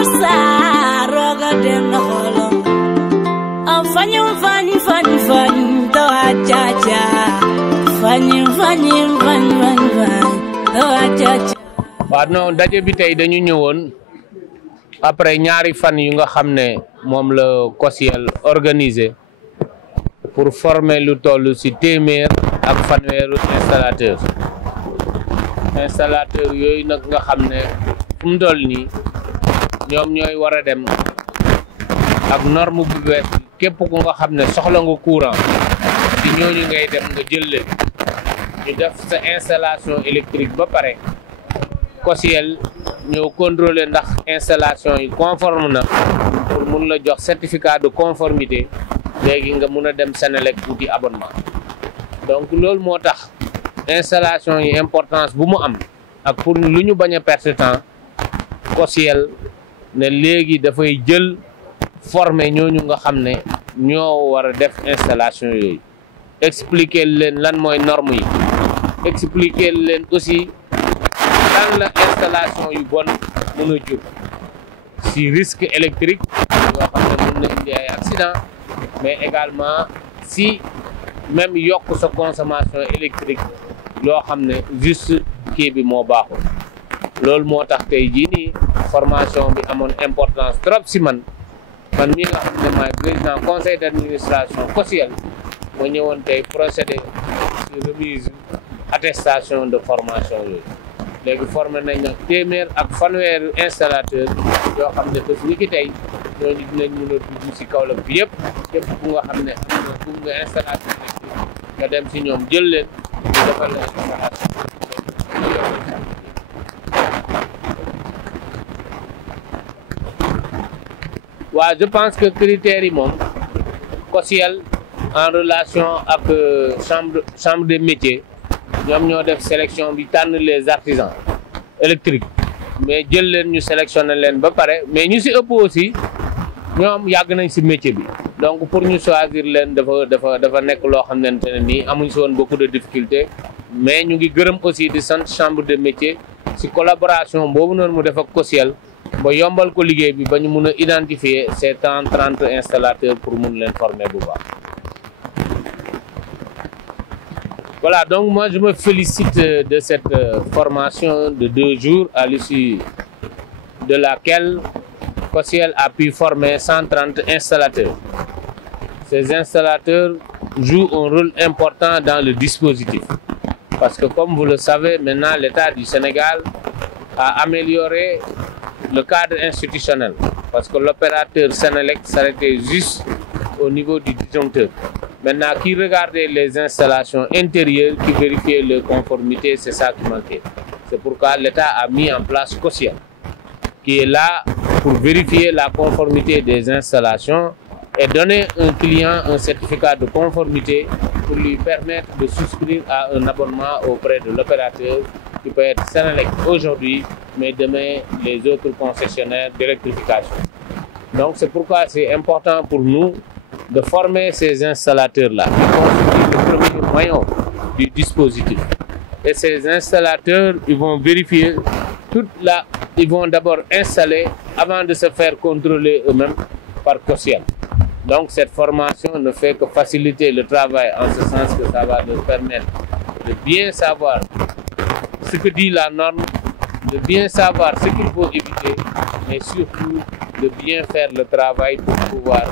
Musa roga dem na xolom am fanyu to achacha fanyu to achacha. waaw non daje bi tey dañu ñëwoon après ñaari fan yu nga xam ne moom la COSYEL organisé pour former lu toll ci téeméer ak fanweeru installateur yooyu nag nga xam ne fu mu toll nii ñoom ñooy war a dem ak norme bu bees képp ku nga xam ne soxla nga courant ci ñooñu ngay dem nga jël leen ñu def sa installation électrique ba pare COSYEL ñëw contrôler ndax installation yi conforme na pour mun la jox certificat de conformité léegi nga mun a dem Senelec wuti abonnement. Donc loolu moo tax installation yi importance bu mu am ak pour lu ñu bañ a perdre temps COSYEL ne léegi dafay jël former ñooñu nga xam ne ñoo war a def installation yooyu expliquer leen lan mooy norme yi expliquer leen aussi lan la installation yu bon mën a jur si risque électrique yoo xam ne mën na indi ay accident mais également si même yokk sa consommation électrique loo xam ne juste kii bi moo baaxul. Loolu moo tax tey jii nii formation bi amoon importance trop si man mi nga xam ne maay président conseil d'administration COSYEL moo ñëwoon tey procéder ci remise attestation de formation yooyu. léegi formé nañ nag téeméer ak fanweeri installateur yoo xam ne bés ni ki tey ñooñu dinañ mën a dugg ci Kaolack bi yëpp képp ku nga xam ne am na pour nga installation nga dem ci ñoom jël leen ñu defal la installation. waaw je pense que critères yi moom COSYEL en relation ak chambre des métiers ñoom ñoo def sélection bi tànn les artisans électriques mais jël leen ñu sélectionné leen ba pare mais ñu ci ëpp aussi ñoom yàgg nañ ci métier bi donc pour ñu choisir leen dafa nekk loo xam ne nii amuñ ci woon beaucoup de difficultés mais ñu ngi gërëm aussi di sant chambre de métier ci collaboration boobu noonu mu def ak COSYEL ba yombal ko liggéey bi ba ñu mun a identifier ces 30 installateurs pour mun leen former bu baax. Voilà, donc moi je me félicite de cette formation de 2 jours à l'issue de laquelle COSYEL a pu former 130 installateurs. Ces installateurs jouent un rôle important dans le dispositif parce que comme vous le savez, maintenant l'État du Sénégal a amélioré le cadre institutionnel parce que l'opérateur Senelec s'arrêtait juste au niveau du disjoncteur. Maintenant, qui regardait les installations intérieures, qui vérifiait leur conformité, c'est ça qui manquait. C'est pourquoi l'État a mis en place COSYEL, qui est là pour vérifier la conformité des installations et donner un client un certificat de conformité pour lui permettre de souscrire à un abonnement auprès de l'opérateur qui peut être Senelec aujourd'hui, mais demain les autres concessionnaires d'électrification. Donc c'est pourquoi c'est important pour nous de former ces installateurs-là, qui constituent le premier maillon du dispositif. Et ces installateurs, ils vont vérifier ils vont d'abord installer avant de se faire contrôler eux-mêmes par COSYEL. Donc cette formation ne fait que faciliter le travail en ce sens que ça va leur permettre de bien savoir ce que dit la norme, de bien savoir ce qu'il faut éviter, mais surtout de bien faire le travail pour pouvoir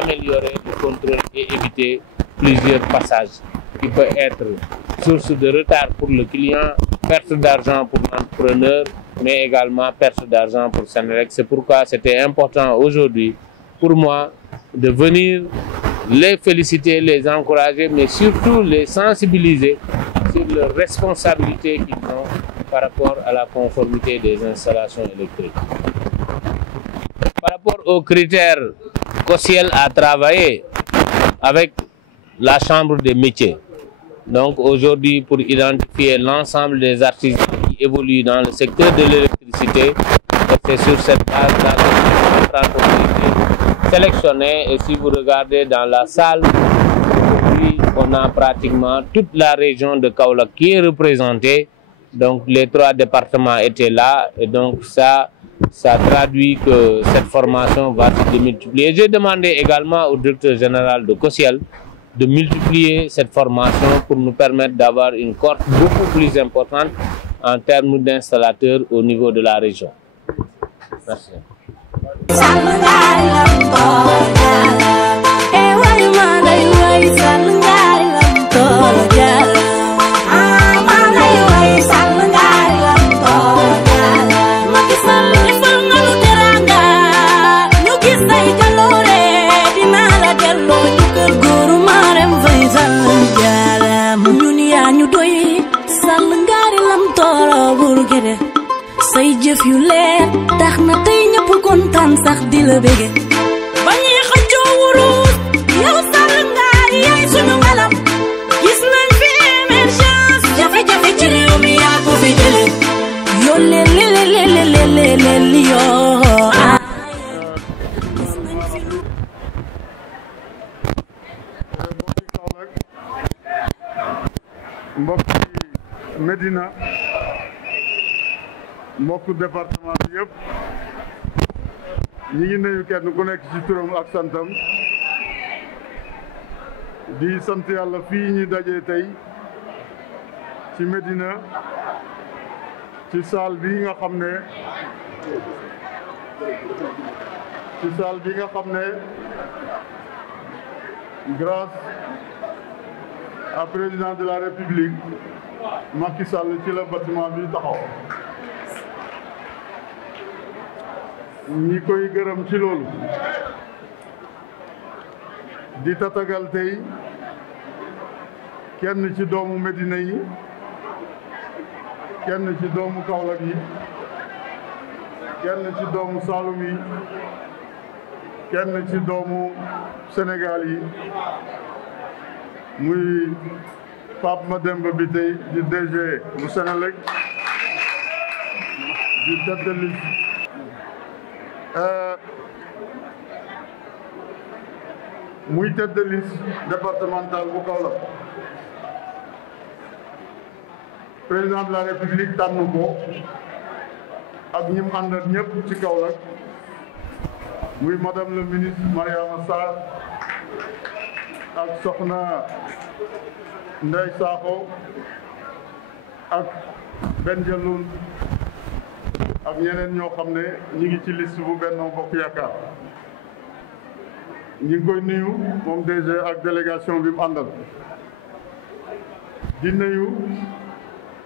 améliorer le contrôle et éviter plusieurs passages qui peuvent être source de retard pour le client, perte d'argent pour l'entrepreneur, mais également perte d'argent pour Senelec. C'est pourquoi c'était important aujourd'hui pour moi de venir les féliciter, les encourager, mais surtout les sensibiliser sur leurs responsabilités qu'ils ont par rapport à la conformité des installations électriques. Par rapport aux critères, COSYEL a travaillé avec la Chambre des métiers. Donc aujourd'hui, pour identifier l'ensemble des artisans qui évoluent dans le secteur de l'électricité, c'est sur cette base-là que nous sélectionné. Et si vous regardez dans la salle, aujourd'hui, on a pratiquement toute la région de Kaolack qui est représentée. Donc les 3 départements étaient là et donc ça ça traduit que cette formation va se démultiplier. J'ai demandé également au directeur général de COSIEL de multiplier cette formation pour nous permettre d'avoir une cohorte beaucoup plus importante en termes d'installateurs au niveau de la région. Merci. say jëf yu leer tax na tey ñëpp kontaan sax di la bége bañuy xëccoo wurus yow sàll nga yaay suñu ngalam gis nañ fi émergence jafe-jafe ci réew mi yaa ko fi jële yoo leleleleleleleleli yoo mbokk Médina mbokku département bi yëpp ñi ngi nuyu kenn ku nekk ci turam ak santam di sant yàlla fii ñi dajee tey ci Médina ci salle bi nga xam ne grâce à président de la République Macky Sall ci la bâtiment bi taxaw ñi koy gërëm ci loolu di tatagal tey kenn ci doomu Médina yi kenn ci doomu Kaolack yi kenn ci doomu Saloum yi kenn ci doomu Sénégal yi muy Pape Mademba bi tey di DG bu Senelec di tête de liste muy tête de liste départementale bu Kaolack président de la République tànn ko ak ñi mu àndal ñëpp ci Kaolack muy madame le ministre Mariama Sarr ak soxna Ndeye Sakho ak Ben Dialoun ak ñeneen ñoo xam ne ñi ngi ci liste bu Benno Bokk Yaakaar ñi ngi koy nuyu moom DG ak délégation bi mu àndal di nuyu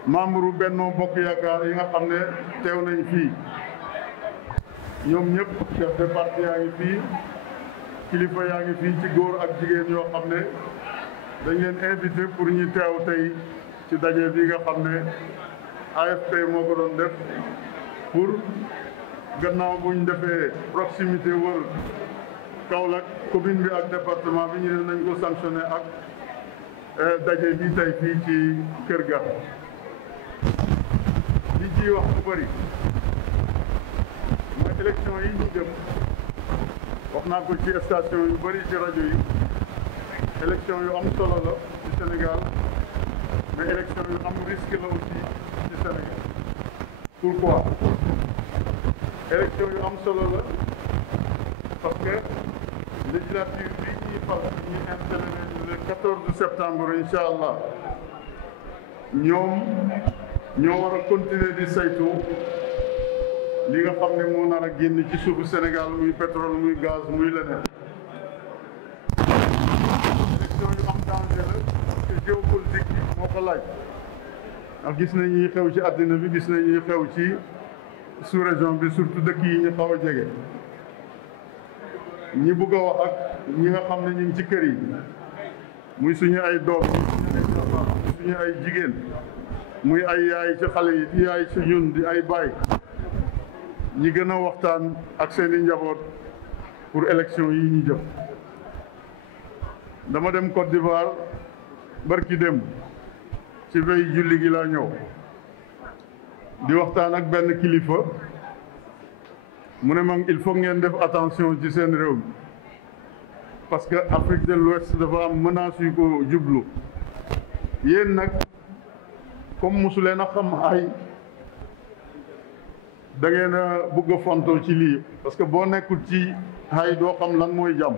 membre bu Benno Bokk Yaakaar yi nga xam ne teew nañ fii ñoom ñëpp chef de parti yaa ngi fii kilifa yaa ngi fii ci góor ak jigéen yoo xam ne dañ leen invité pour ñu teew tey ci daje bi nga xam ne AFP moo ko doon def pour gannaaw bu ñu defee proximité wër Kaolack commune bi ak département bi ñu ne nañ ko sanctionné ak daje bi tey fii ci Kër Ga li ci wax bu bëri mooy élection yi ñu jëm wax naa ko ci station yu bëri ci rajo yi élection yu am solo la ci Sénégal mais élection yu am risque la aussi ci Sénégal. Pourquoi? Élection yu am solo la parce que législature bi ñuy fal ñuy installé le 14 septembre incha allah ñoom ñoo war a continuer di saytu li nga xam ne moo nar a génn ci suufu Sénégal muy pétrole muy gaz muy leneen. élection yu am danger la parce que géopolitique bi moo ko laaj ndax gis nañ ñuy xew ci àddina bi gis nañ ñuy xew ci sous-région bi surtout dëkk yi ñu xaw a jege ñi bugg a wax ak ñi nga xam ne ñu ngi ci kër yi muy suñu ay doom suñu ay jigéen muy ay yaay ci xale yi di yaay ci ñun di ay baay ñi gën a waxtaan ak seeni njaboot pour élection yi ñu jëm. dama dem Côte d'Ivoire barki démb ci veille julli gi laa ñëw di waxtaan ak benn kilifa mu ne ma il faut ngeen def attention ci seen réew mi parce que Afrique de l'Ouest dafa am menace yu ko jublu yéen nag comme mosu leen a xam ay da ngeen a bëgg a fontoo ci lii parce que boo nekkul ci hay doo xam lan mooy jàmm.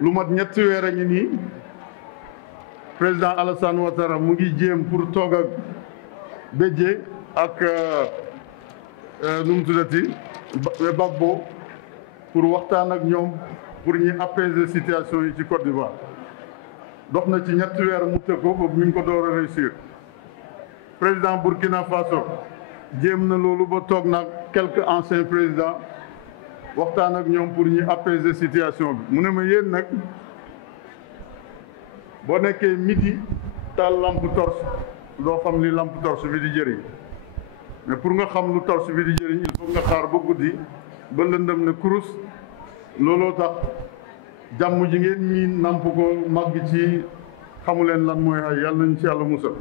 lu mat ñetti weer a ngi nii président Alassane Ouattara mu ngi jéem pour toog ak Bédié ak nu mu tuddati Gbagbo pour waxtaan ak ñoom pour ñi apaiser situation yi ci Côte d'Ivoire. dox na ci ñetti weer mu tëg ko boobu mi ngi ko door a réussir. président Burkina Faso jéem na loolu ba toog nag quelques anciens présidents waxtaan ak ñoom pour ñu apaiser situation bi mu ne ma yéen nag boo nekkee midi taal lampe torche doo xam li lampe torche bi di jëriñ mais pour nga xam lu torche bi di jëriñ il faut nga xaar ba guddi ba lëndëm ne kurus looloo tax jàmm ji ngeen miin namp ko màgg ci xamu leen lan mooy ay yàlla nañ ci yàlla musal.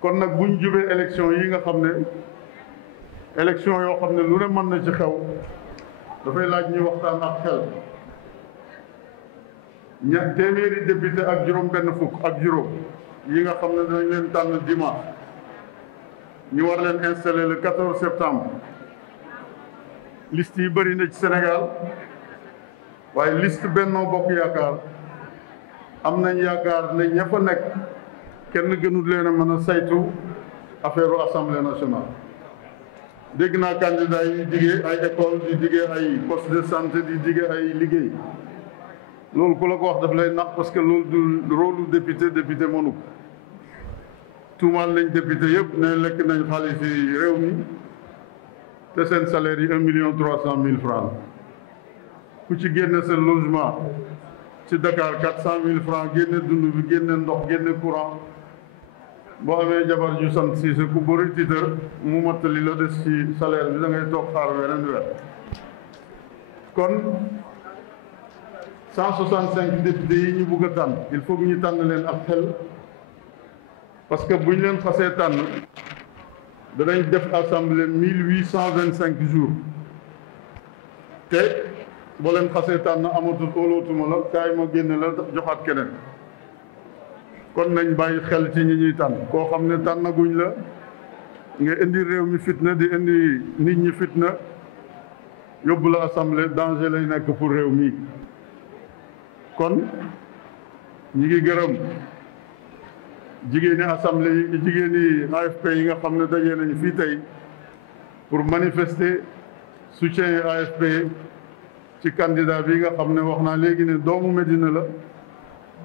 kon nag buñ jubee élection yi nga xam ne élection yoo xam ne lu ne mën na ci xew dafay laaj ñu waxtaan ak xel téeméeri député ak juróom benn fukk ak juróom yi nga xam ne dañ leen tànn dimanche ñu war leen installer le 14 septembre liste yi bëri na ci Sénégal waaye liste Benno Bokk Yaakaar am nañ yaakaar ne ña fa nekk kenn gënul leen a mën a saytu affaire assemblée nationale. dégg naa candidat yi diggee ay école di diggee ay poste de santé di diggee ay liggéey loolu ku la ko wax daf lay nax parce que loolu du rôle député mënu ko tuumaal nañ député yëpp ne lekk nañ xaalis yi réew mi te seen salaire yi 1,3 francs ku ci génne sa logement ci Dakar 400 000 francs génne dund bi génne ndox génne courant boo amee jabar ju sant si ku bëri tiitër mu mottali la des ci salaire bi da ngay toog xaar weneen weer kon 165 députés yi ñu bugg a tànn il faut que ñu tànn leen ak xel parce que bu ñu leen xasee tànn danañ def assemblée 1825 jours te boo leen xasee tànn amatul óolootuma la kaay ma génne la joxaat keneen kon nañ bàyyi xel ci ñi ñuy tànn koo xam ne tànnaguñ la nga indi réew mi fitna di indi nit ñi fitna yóbbu la assemblée danger lay nekk pour réew mi kon ñi ngi gërëm jigéeni assemblée yi jigéeni AFP yi nga xam ne dajee nañ fii tey pour manifester soutien AFP ci candidat bi nga xam ne wax naa léegi ne doomu Médina la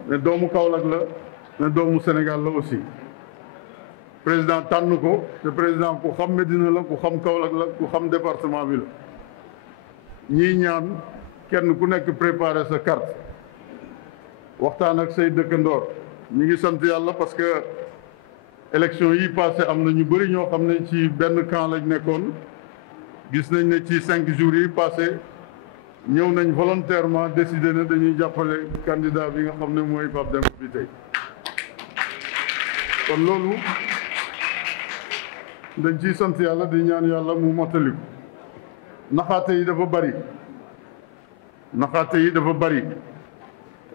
ne doomu Kaolack la ne doomu Sénégal la aussi président tànn ko te président ku xam Médina la ku xam Kaolack la ku xam département bi la ñii ñaan kenn ku nekk préparer sa carte waxtaan ak say dëkkandoor ñi ngi sant yàlla parce que élection yi passé am na ñu bëri ñoo xam ne ci benn camp lañ nekkoon gis nañ ne ci 5 jours yi passé ñëw nañ volontairement décidé ne dañuy jàppale candidat bi nga xam ne mooy Pape Demba bi tey kon loolu dañ ciy sant yàlla di ñaan yàlla mu mottaliku naxaate yi dafa bari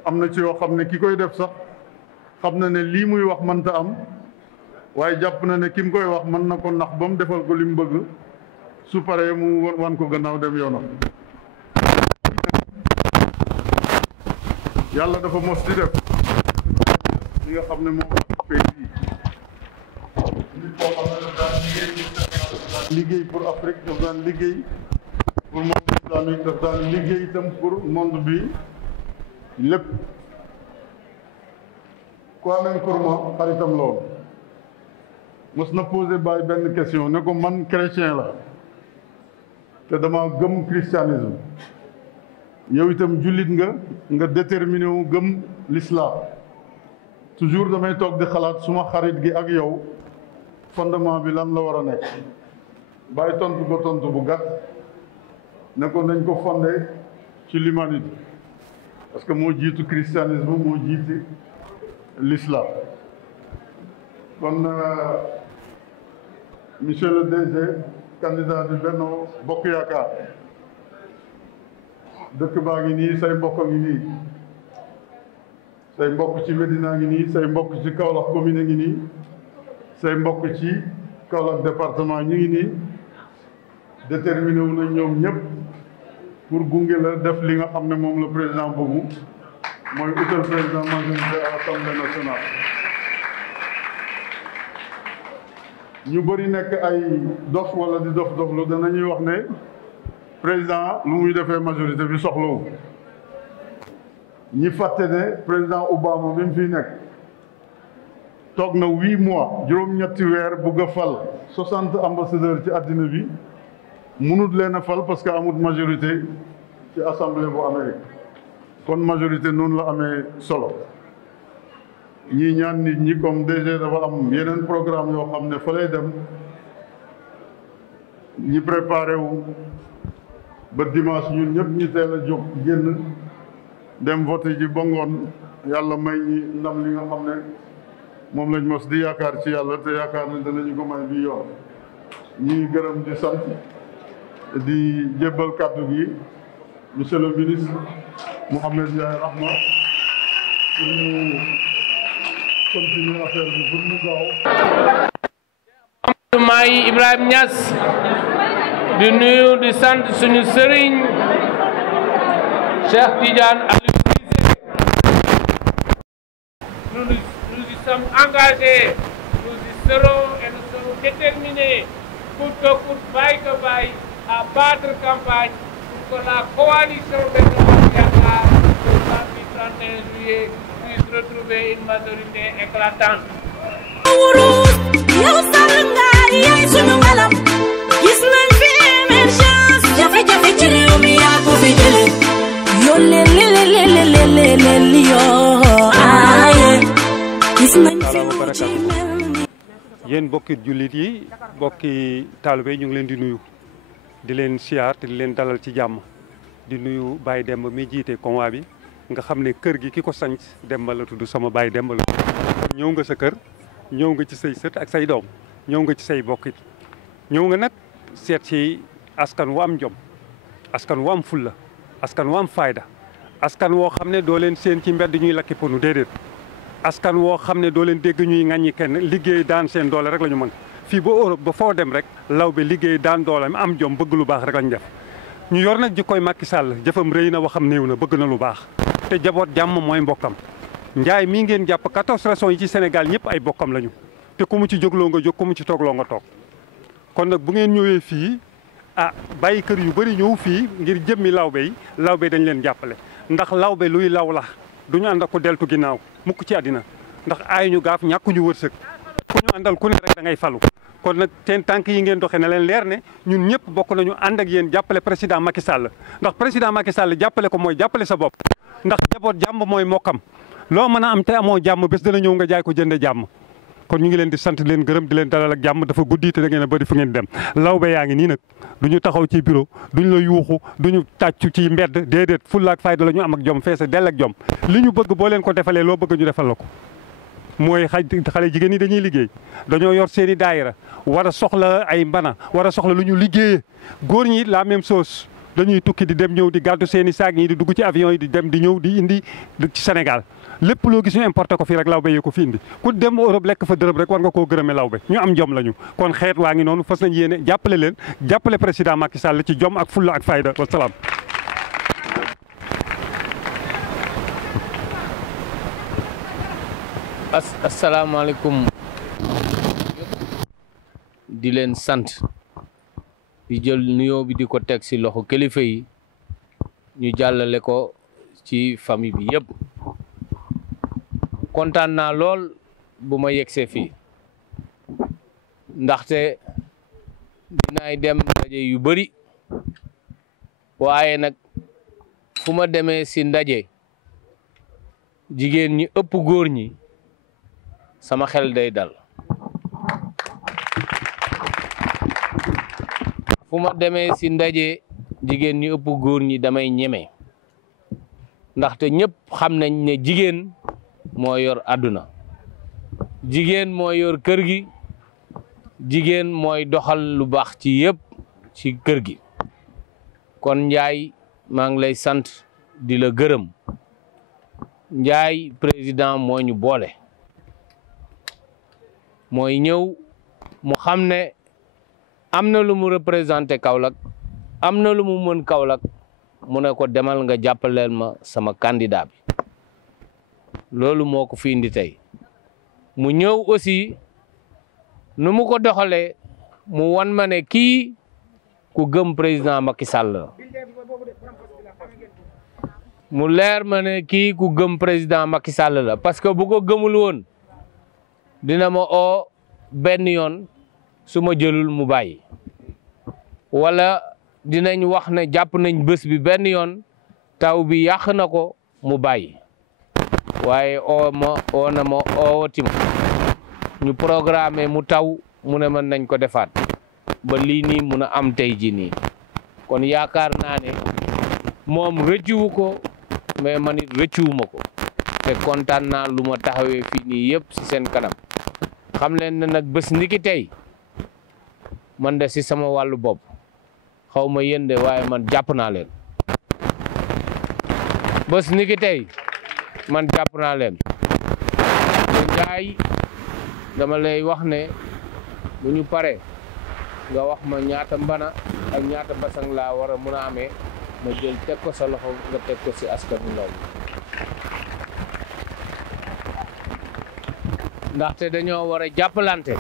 am na ci yoo xam ne ki koy def sax xam na ne lii muy wax mënta am waaye jàpp na ne ki mu koy wax mën na ko nax ba mu defal ko li mu bëgg su paree mu wan ko gannaaw dem yoonam. yàlla dafa mos di def li nga xam ne moom pays bi nit koo xam ne daf daan liggéey pour Afrique daf daan liggéey pour monde islamique daf daan liggéey itam pour monde bi lépp Kwame Nkrumah xaritam lool mos na posé Baye benn question ne ko man chrétien la te dama gëm christianisme yow itam jullit nga déterminé wu gëm l'islam toujours damay toog di xalaat suma xarit gi ak yow fondement bi lan la war a nekk Baye tontu ko tontu bu gàtt ne ko nañ ko fondé ci l'humanité parce que moo jiitu christianisme moo jiiti l'islam kon monsieur le DG candidat du Benno Bokk Yaakaar dëkk baa ngi nii say mbokk ngi nii say mbokk ci Médina ngi nii say mbokk ci Kaolack commune ngi nii say mbokk ci Kaolack département ñu ngi nii déterminé wu na ñoom ñëpp pour gunge la def li nga xam ne moom la président boobu mooy utal président majorité à l'Assemblée nationale. ñu bëri nekk ay dof wala di dof lu danañuy wax ne président lu muy defee majorité bi soxlawu ñi fàtte ne président Obama bi mu fiy nekk toog na 8 mois juróom-ñetti weer bugg a fal 60 ambassadeurs ci àddina bi mënut leen a fal parce que amut majorité ci assemblée bu Amérique kon majorité noonu la amee solo ñii ñaan nit ñi comme DG dafa am yeneen programme yoo xam ne fa lay dem ñi préparé wu ba dimanche ñun ñëpp ñi teel a jóg génn dem voté ji ba ngoon yàlla may ñi ndam li nga xam ne moom lañ mos di yaakaar ci yàlla te yaakaar ne danañu ko may bi yoon ñi gërëm di sant di jébbal kàddu gi monsieur le ministre Mouhamed Ndiaye Rahma pour mu continuer affaire bi pour mu gaaw. Maay Ibrahima Niass di nuyu di sant suñu sëriñ Cheikh Tidiane Aliou Cissé. Nous y sommes engagés, nous y serons et nous serons déterminés pour vaille que vaille à battre campagne pour que la coalition Benno Bokk Yaakaar le mardi 31 juillet puisse retrouver une majorité éclatante. yow sàll nga yaay sunu ngalam gis nañ fi émergence jafe-jafe ci réew mi yaa ko fi jële yoo leleleleleleleleli yoo aaye gis nañ fi lu ci mel ni yéen bokki jullit yi bokki taalibe ñu ngi leen di nuyu di leen siyaar te di leen dalal ci jàmm di nuyu Baye Demba mi jiite convoi bi nga xam ne kër gi ki ko sanc Demba la tudd sama Baye Demba la kon ñëw nga sa kër ñëw nga ci say sët ak say doom ñëw nga ci say bokkit ñëw nga nag seet ci askan wu am jom askan wu am fulla askan wu am fayda askan woo xam ne doo leen seen ci mbedd ñuy lakki ponu déedéet askan woo xam ne doo leen dégg ñuy ŋàññi kenn liggéey daan seen doole rek la ñu mën fii ba Europe ba foo dem rek law bi liggéey daan doole am jom bëgg lu baax rek lañ def ñu yor nag jikkoy Macky Sall jëfam rëy na waxam néew na bëgg na lu baax te jaboot jàmm mooy mbokkam Njaay mii ngeen jàpp 14 régions yi ci Sénégal ñëpp ay bokkam lañu te ku mu ci jógloo nga jóg ku mu ci toogloo nga toog kon nag bu ngeen ñëwee fii bàyyi kër yu bëri ñëw fii ngir jëmmi lawbe yi lawbe dañ leen jàppale ndax lawbe luy law la du ñu ànd ak ko deltu ginnaaw mukk ci àddina ndax aay ñu gaaf ñàkkuñu wërsëg ku ñu àndal ku ne rek da ngay falu kon nag seen tànk yi ngeen doxee na leen leer ne ñun ñëpp bokk nañu ànd ak yéen jàppale président Macky Sall ndax président Macky Sall jàppale ko mooy jàppale sa bopp ndax jaboot jàmm mooy mokkam loo mën a am te amoo jàmm bés dana ñëw nga jaay ko jënde jàmm kon ñu ngi leen di sant leen gërëm di leen dalal ak jàmm dafa guddi te da ngeen a bëri fu ngeen dem lawbe yaa ngi nii nag du ñu taxaw ci bureau duñ la yuuxu duñu tàccu ci mbedd déedéet fulla ak fayda la ñu am ak jom feesa dell ak jom li ñu bëgg boo leen ko defalee loo bëgg ñu defal la ko mooy xale jigéen ñi dañuy liggéey dañoo yor seen i daayira war a soxla ay mbana war a soxla lu ñu liggéeyee góor ñi la même chose dañuy tukki di dem ñëw di gàddu seen i saag ñi di dugg ci avion yi di dem di ñëw di indi ci Sénégal lépp loo gis ñu importé ko fii rek lawbe yi ko fi indi ku dem Europe lekk fa dërëm rek war nga koo gërëme lawbe ñu am jom lañu kon xeet waa ngi noonu fas nañ yéene jàppale leen jàppale président Macky Sall ci jom ak fulla ak fayda wasalaam. asalaamaaleykum di leen sant di jël nuyoo bi di ko teg ci loxo kilifa yi ñu jàllale ko ci famille bi yëpp kontaan naa lool bu ma yegsee fii ndaxte dinaay dem ndaje yu bari waaye nag fu ma demee ci ndaje jigéen ñi ëpp góor ñi sama xel day dal fu ma demee ci ndaje jigéen ñi ëpp góor ñi damay ñeme ndaxte ñëpp xam nañ ne jigéen moo yor àdduna jigéen moo yor kër gi jigéen mooy doxal lu baax ci yëpp ci kër gi kon Njaay maa ngi lay sant di la gërëm Njaay président moo ñu boole mooy ñëw mu xam ne am na lu mu représenté Kaolack am na lu mu mën Kaolack mu ne ko demal nga jàppaleel ma sama candidat bi loolu moo ko fi indi tey mu ñëw aussi nu mu ko doxalee mu wan ma ne kii ku gëm président Macky Sall la mu leer ma ne kii ku gëm président Macky Sall la parce que bu ko gëmul woon dina ma oo benn yoon su ma jëlul mu bàyyi wala dinañ wax ne jàpp nañ bés bi benn yoon taw bi yàq na ko mu bàyyi waaye oo na ma oowati ma ñu programmé mu taw mu ne mën nañ ko defaat ba lii nii mun a am tey ji nii kon yaakaar naa ne moom rëccuwu ko mais man it rëccuwuma ko te kontaan naa lu ma taxawee fii nii yëpp ci seen kanam xam leen ne nag bés ni ki tey man de ci sama wàllu bopp xaw ma yéen de waaye man jàpp naa leen bés ni ki tey man jàpp naa leen te Njaay dama lay wax ne bu ñu paree nga wax ma ñaata mbana ak ñaata basang laa war a mun a amee ma jël teg ko sa loxo nga teg ko ci askanu ndaw ndaxte dañoo war a jàppalante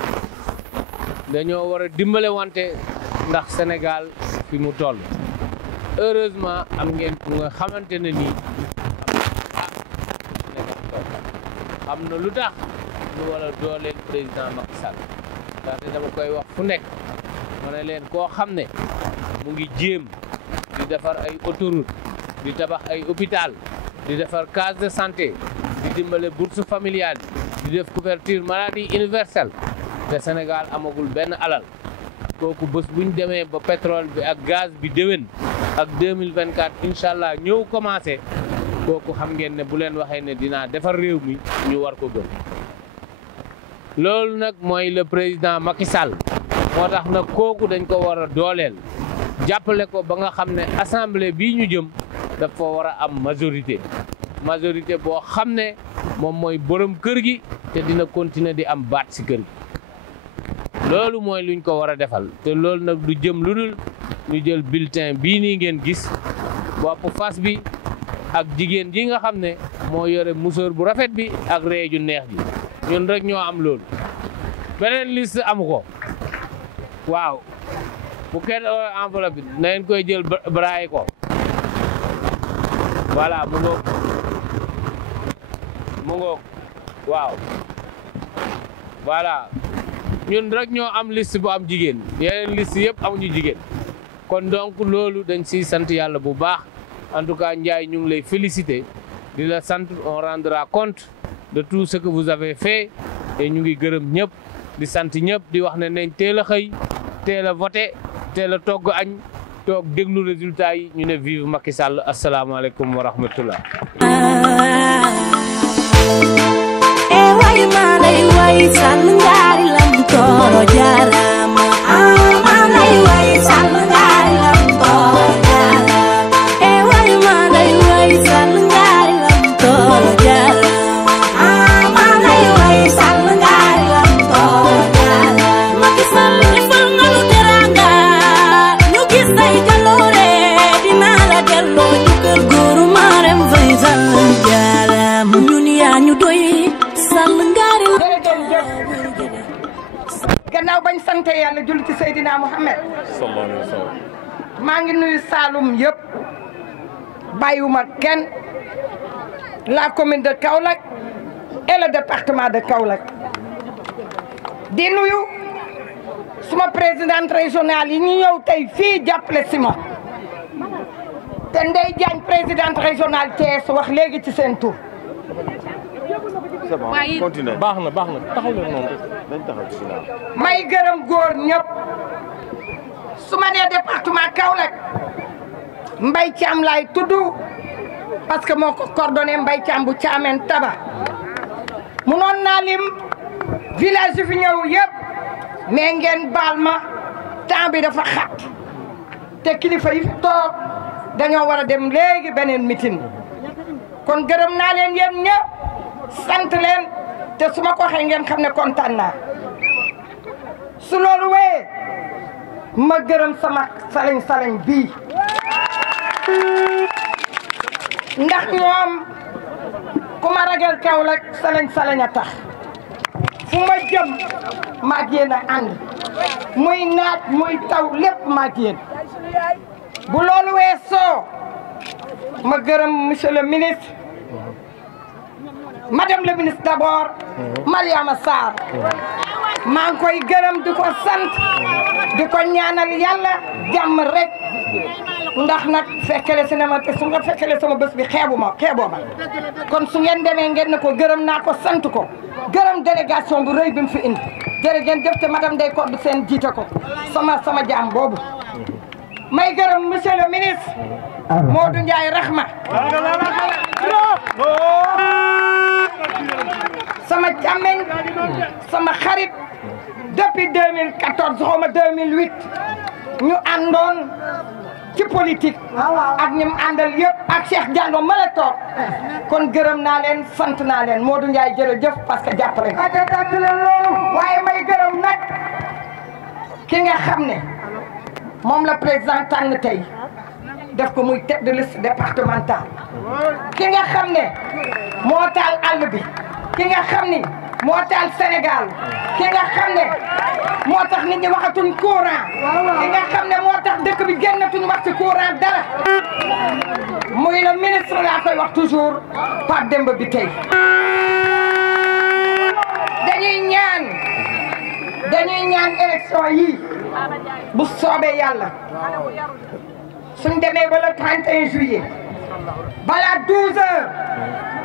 dañoo war a dimbale wante ndax Sénégal fi mu toll heureusement am ngeen nga xamante ne nii am na lu tax lu war a dooleel président Macky Sall ndaxte dama koy wax fu nekk ma ne leen koo xam ne mu ngi jéem di defar ay autoroute di tabax ay hôpital di defar case de santé di dimbale bourse familiale di def couverture maladie universelle te Sénégal amagul benn alal kooku bés buñ demee ba pétrole bi ak gaz bi déwén ak 2024 incha allah ñëw commencé kooku xam ngeen ne bu leen waxee ne dinaa defar réew mi ñu war ko gëm loolu nag mooy le président Macky Sall moo tax nag kooku dañ ko war a dooleel jàppale ko ba nga xam ne assemblée bii ñu jëm dafa war a am majorité boo xam ne moom mooy borom kër gi te dina continuer di am baat ci kër gi loolu mooy luñ ko war a defal te loolu nag du jëm lu dul ñu jël bulletin bii nii ngeen gis bopp fas bi ak jigéen ji nga xam ne moo yore musóor bu rafet bi ak ree ju neex ji ñun rek ñoo am loolu beneen liste amu ko waaw bu kenn enveloppe bi na ngeen koy jël braay ko voilà mu ngoog waaw voilà ñun rek ñoo am liste bu am jigéen yeneen liste yëpp amuñu jigéen kon donc loolu dañ siy sant yàlla bu baax en tout cas Ndiaye ñu ngi lay féliciter di la sant on rendra compte de tout ce que vous avez fait et ñu ngi gërëm ñëpp di sant ñëpp di wax ne nañ teel a xëy teel a voté teel a togg añ toog déglu résultat yi ñu ne vive Macky Sall asalaamaaleykum wa rahmatullah way malay way sal ngari lam toro jarama malay way sal ngari lam toro jarama way malay way sal ngari lam toro jarama malay way sal ngari lam toro jarama Macky Sall defal nga lu teranga ñu gis say jaloore dina la delloo ci kër góoru Marème Faye Sall jarama ñun yaa ñu doy gannaaw bañ sante yàlla julli ci Seydina Mohamed sallallahu alayhi wa sallam maa ngi nuyu Saloum yëpp bàyyiwuma kenn la commune de Kaolack et le département de Kaolack di nuyu suma présidente régionale yi ñu ñëw tey fii jàppale si ma te Ndeye Diagne présidente régionale Thiès wax léegi ci seen tur c'est bon continue baax na taxaw leen noonu dañ taxaw ci ginnaaw may gërëm góor ñëpp su ma nee département Kaolack Mbaye Thiam laay tudd parce que moo ko coordonné Mbaye Thiam bu Thiamène Taba munoon naa lim village yi fi ñëw yëpp mais ngeen baal ma temps bi dafa xat te kilifa yi fi toog dañoo war a dem léegi beneen meeting kon gërëm naa leen yéen ñëpp sant leen te su ma ko waxee ngeen xam ne kontaan naa su loolu wee ma gërëm sama salañ bii ndax ñoom ku ma ragal Kaolack salañ a tax fu ma jëm maag yéen a ànd muy naaj muy taw lépp maag yéen bu loolu weesoo ma gërëm monsieur le ministre madame le ministre d'abord Mariama Sarr maa ngi koy gërëm di ko sant di ko ñaanal yàlla jàmm rek ndax nag fekkele si ne ma te su nga fekkele sama bés bi xeeboo ma kon su ngeen demee ngeen ne ko gërëm naa ko sant ko gërëm délégation bu rëy bi mu fi indi jërë ngeen jëf te madame Ndeye Codou Sène jiite ko sama jaam boobu may gërëm monsieur le ministre Modou Ndiaye Rahma sama càmmeñ sama xarit depuis 2014 xaw ma 2008 ñu àndoon ci politique ak ñi mu àndal yëpp ak Cheikh Diallo ma la toog kon gërëm naa leen sant naa leen Modou Ndiaye jërëjëf parce que jàppale waaye may gërëm nag ki nga xam ne moom la président tànn tey def ko muy tête de liste départementale ki nga xam ne moo taal àll bi ki nga xam ni moo taal Sénégal ki nga xam ne moo tax nit ñi waxatuñ courant ki nga xam ne moo tax dëkk bi génnatuñ wax ci courant dara muy le ministre laa koy wax toujours Pape Demba bi tey dañuy ñaan élection yi bu soobee yàlla suñ demee ba le 31 juillet balaa 12 heures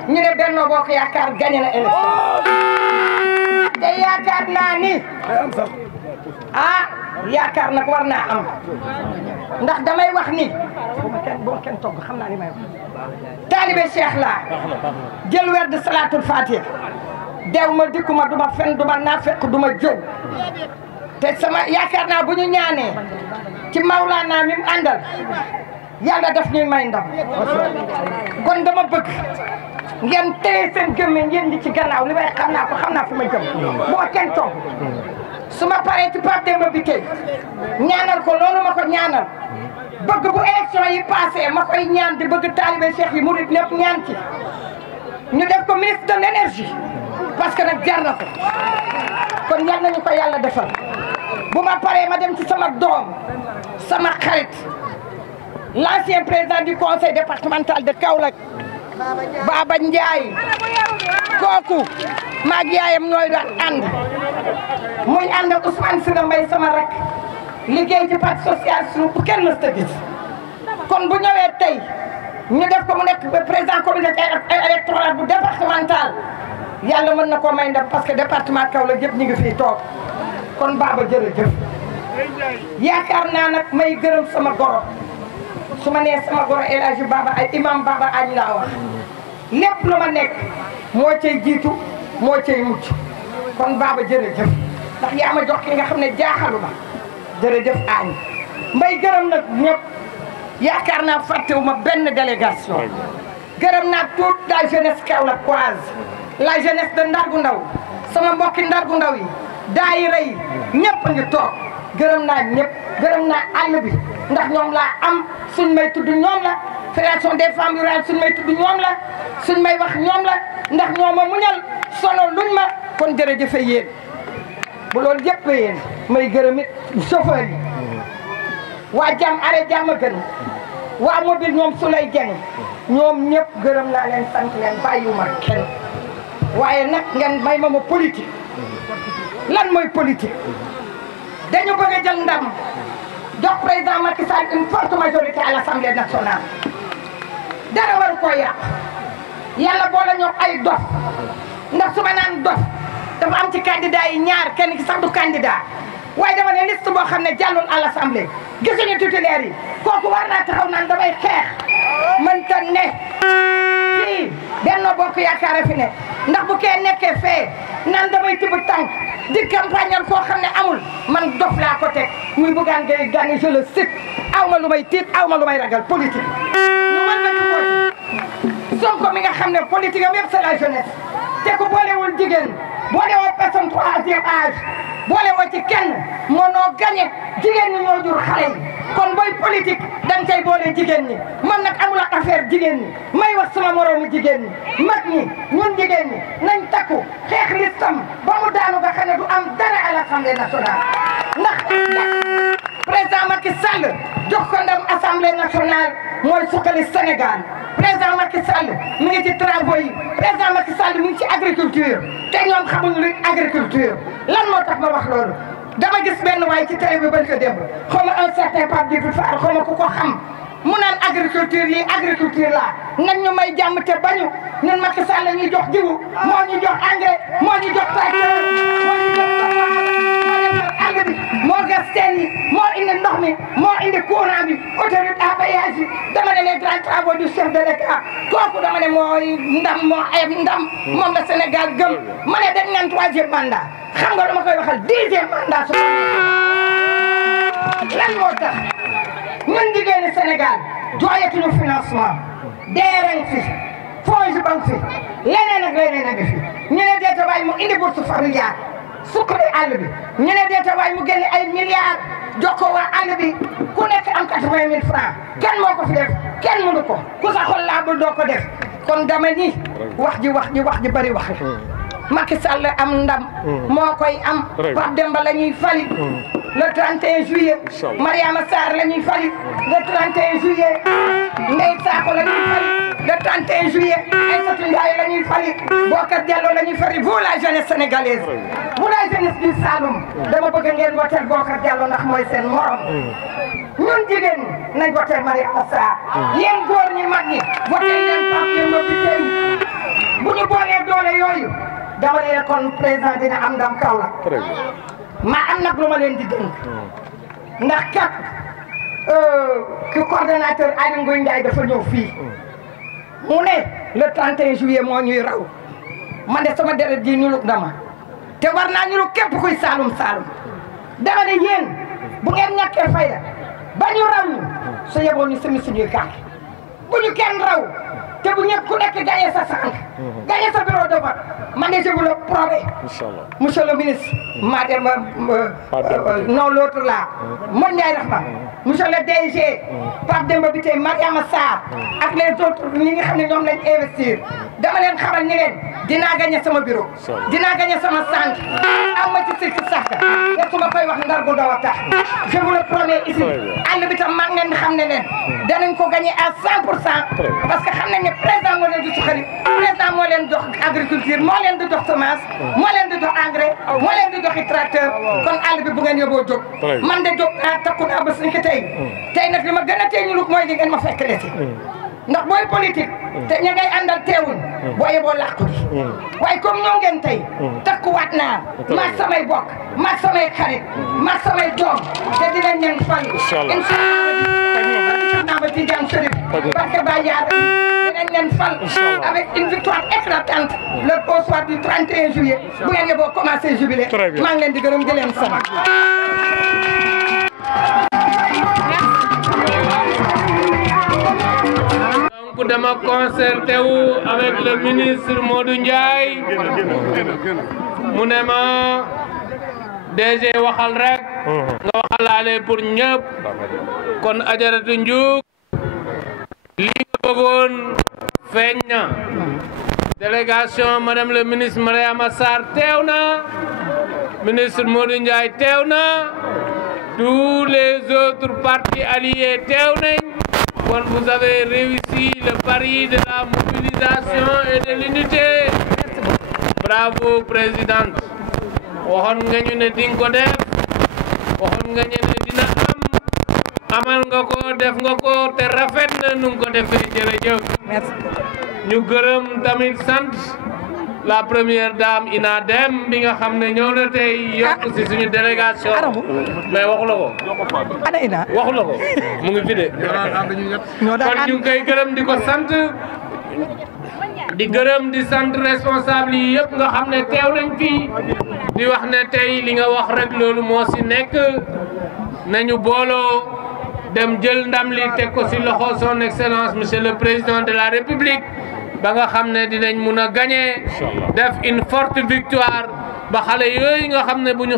ñu ne Benno Bokk Yaakaar gagné na élection te yaakaar naa ni yaakaar nag war naa am ndax damay wax ni boo kenn togg xam naa li may wax taalibe Cheikh laa jël werd salaatul Fatiha dew ma dikkuma duma fen duma naafeq duma jëw te sama yaakaar naa bu ñu ñaanee ci Mawlaana mi mu àndal yàlla daf ñuy may ndam kon dama bëgg ngeen téye seen gémmiñ ngeen di ci gannaaw li may xam naa fu ma jëm boo kenn toog su ma paree ci Pape Demba bi tey ñaanal ko loolu ma ko ñaanal bëgg bu élection yi passé ma koy ñaan di bëgg taalibe Cheikh yi murid lépp ñaan ci ñu def ko ministre de l'énergie parce que nag jar na ko kon yal nañu ko yàlla defal bu ma paree ma dem ci sama doom sama xarit l'ancien président du conseil départemental de Kaolack Baba Ndiaye kooku maag yaayam ñooy daan ànd muy ànd ak Ousmane Sina Mbaye sama rek liggéey ci parti social bu kenn mës a gis kon bu ñëwee tey ñu def ko mu nekk président communauté électorale bu départemental yàlla mën na koo may ndam parce que département Kaolack yëpp ñu ngi fii toog kon Baba jërëjëf yaakaar naa nag may gërëm sama goro su ma nee sama goro El Hadji Baba ay imam Baba añ laa wax lépp lu ma nekk moo cay jiitu moo cay mucc kon Baba jërëjëf ndax yaa ma jox ki nga xam ne jaaxalu ma jërëjëf añ mbay gërëm nag ñëpp yaakaar naa fàttewu ma benn délégation gërëm naa toute la jeunesse kaolackoise la jeunesse de Ndargu Ndaw sama mbokki Ndargu Ndaw yi daayira yi ñëpp a ngi toog gërëm naa ñëpp gërëm naa àll bi ndax ñoom laa am suñ may tudd ñoom la fédération des femmes rurales suñ may tudd ñoom la suñ may wax ñoom la ndax ñoom ma muñal solo luñ ma kon jërëjëf yéen bu loolu yëpp yéen may gërëm it chauffeur yi waa jàmm arrêt jàmm gën waa mobile ñoom su lay jeng ñoom ñëpp gërëm naa leen sant leen bàyyiwuma kenn waaye nag ngeen may ma politique lan mooy politique dañu bëgg a jël ndam jox président Macky Sall une forte majorité à l'Assemblée nationale dara waru koo yàq yàlla boole ñoo ay dof ndax su ma naan dof dafa am ci candidat yi ñaar kenn ki sax du candidat waaye dama ne liste boo xam ne jàllul à l'Assemblée gisuñu titulaire yi kooku war naa taxaw naan damay xeex mënta ne fii Benno Bokk Yaakaar fi ne ndax bu kee nekkee fee naan damay tibb tànk di campagnal koo xam ne amul man dof laa ko teg muy Bougane Gueye Dany je le cite aw ma lu may tiit aw ma lu may ragal politique ñu wan ma ci ko Sonko mi nga xam ne politique am yëpp c'est la jeunesse te ku boolewul jigéen boolewul personne troisième âge boole woo ci kenn mënoo gagné jigéen ñi ñoo jur xale yi kon booy politique dañ cay boole jigéen ñi man nag amul ak affaire jigéen ñi may wax sama moroomu jigéen ñi mag ñi ñun jigéen ñi nañ takku xeex listam ba mu daanu nga xam ne du am dara à l'Assemblée nationale ndax président Macky Sall jox ko ndam Assemblée nationale mooy suqali Sénégal président Macky Sall mi ngi ci travaux yi président Macky Sall mi ngi ci agriculture te ñoom xamuñu luy agriculture lan moo tax ma wax loolu dama gis benn waay ci télé bi bañ ko démb xaw ma un certain Pape Djibril Fall xaw ma ku ko xam mu naan agriculture lii agriculture laa nañ ñu may jàmm te bañu ñun Macky Sall la ñuy jox jiwu moo ñu jox engrais moo ñu jox tracteur moo ñu jox moo defar àll bi moo gas teen yi moo indi ndox mi moo indi courant bi autoroute à péage yi dama ne les grands travaux du chef de l'État kooku dama ne mooy ndam moo ayib ndam moom la Sénégal gëm ma ne dañ naan 3e mandat xam nga dama koy waxal 10e mandat su lan moo tax ñun jigéeni Sénégal jooyatuñu financement deerañ fi fonds banque fi leneen ak leneen a ngi fi ñu ne deeta waay mu indi bourse familiale sukkali àll bi ñu ne deeta waay mu génne ay milliards jox ko waa àll bi ku nekk am 80 000 francs kenn moo ko fi def kenn mënu ko ku sa xol laabul doo ko def kon dama ni wax ji bari wax la Macky Sall am ndam moo koy am Pape Demba la ñuy fali le 31 juillet Mariama Sarr la ñuy fali le 31 juillet Ndeye Sakho la ñuy fali le 31 juillet Aïssatou Ndiaye la ñuy fali Bokar Diallo la ñuy fali vous la jeunesse sénégalaise vous la jeunesse du Saloum dama bëgg ngeen voter Bokar Diallo ndax mooy seen morom ñun jigéen ñi nañ voter Mariama Sarr yéen góor ñi mag ñi voter leen Pape Demba bi tey bu ñu boolee doole yooyu dama leen kon président dina am ndam Kaolack ma am nag lu ma leen di dénk ndax kat ki coordonnateur Aly Ngouille Ndiaye dafa ñëw fii mu ne le 31 juillet moo ñuy raw man de sama deret ji ñuluk dama te war naa ñuluk képp kuy Saalum Saalum dama ne yéen bu ngeen ñàkkee fayda ba ñu raw ñu su yeboo ñu semi suñuy carte bu ñu kenn raw te bu ñëpp ku nekk gagné sa sànq gagné sa bureau de vote man de je vous le promets monsieur le ministre madame non l'autre là Modou Ndiaye Rahma monsieur le DG Pape Demba Bitèye Mariama Sarr ak les autres ñi nga xam ne ñoom lañ investir dama leen xamal ni leen dinaa gagné sama bureau dinaa gagné sama sànq am ma ci sikki sàkk te su ma koy wax ndar gu daw a tax je vous le promets ici àll bi tam maa ngi leen di xam ne leen danañ ko gagné à 100% parce que xam nañ ne président moo leen di suqali président moo leen jox agriculture moo leen di jox semence moo leen di jox engrais moo leen di joxi tracteur kon àll bi bu ngeen yóbboo jóg man de jóg naa takku naa ba suñu ko tey nag li ma gën a tey ñu lug mooy li ngeen ma fekk leti ndax booy politique te ña ngay àndal teewul boo yeboo làqu ji waaye comme ñoo ngeen tey takkuwaat naa maag samay bokk maag samay xarit maag samay doom te dinañ leen fal incha allah naa ba Tidiane Chérif parce que ba yaar dinañ leen fal avec une victoire éclatante au soir du 31 juillet bu ngeen yeboo commencé jubilé maa ngi leen di gërëm di leen sant donc dama concerté wu avec le ministre Modou Ndiaye mu ne ma DG waxal rek nga waxalaale pour ñëpp kon Ajaratu Ndiouk li nga bëggoon feeñ na délégation madame le ministre Mariama Sarr teew na ministre Modou Ndiaye teew na tous les autres partis alliés teew nañ kon vous avez réussi le pari de la mobilisation et de l'unité bravo présidente waxoon nga ñu ne di nga ko def waxoon nga ñu ne dina amal nga ko def nga ko te rafet na nu nga ko defee jërëjëf ñu gërëm tamit sant la première dame Ina Deme bi nga xam ne ñëw na tey yokk ci suñu délégation mais waxu la ko waxu la ko mu ngi fi de kon ñu ngi koy gërëm di ko sant di gërëm di sant responsable yi yëpp nga xam ne teew nañ fii di wax ne tey li nga wax rek loolu moo ci nekk nañu booloo dem jël ndam li teg ko ci loxo son excellence monsieur le président de la république ba nga xam ne dinañ mun a gagner def une forte victoire ba xale yooyu nga xam ne bu ñu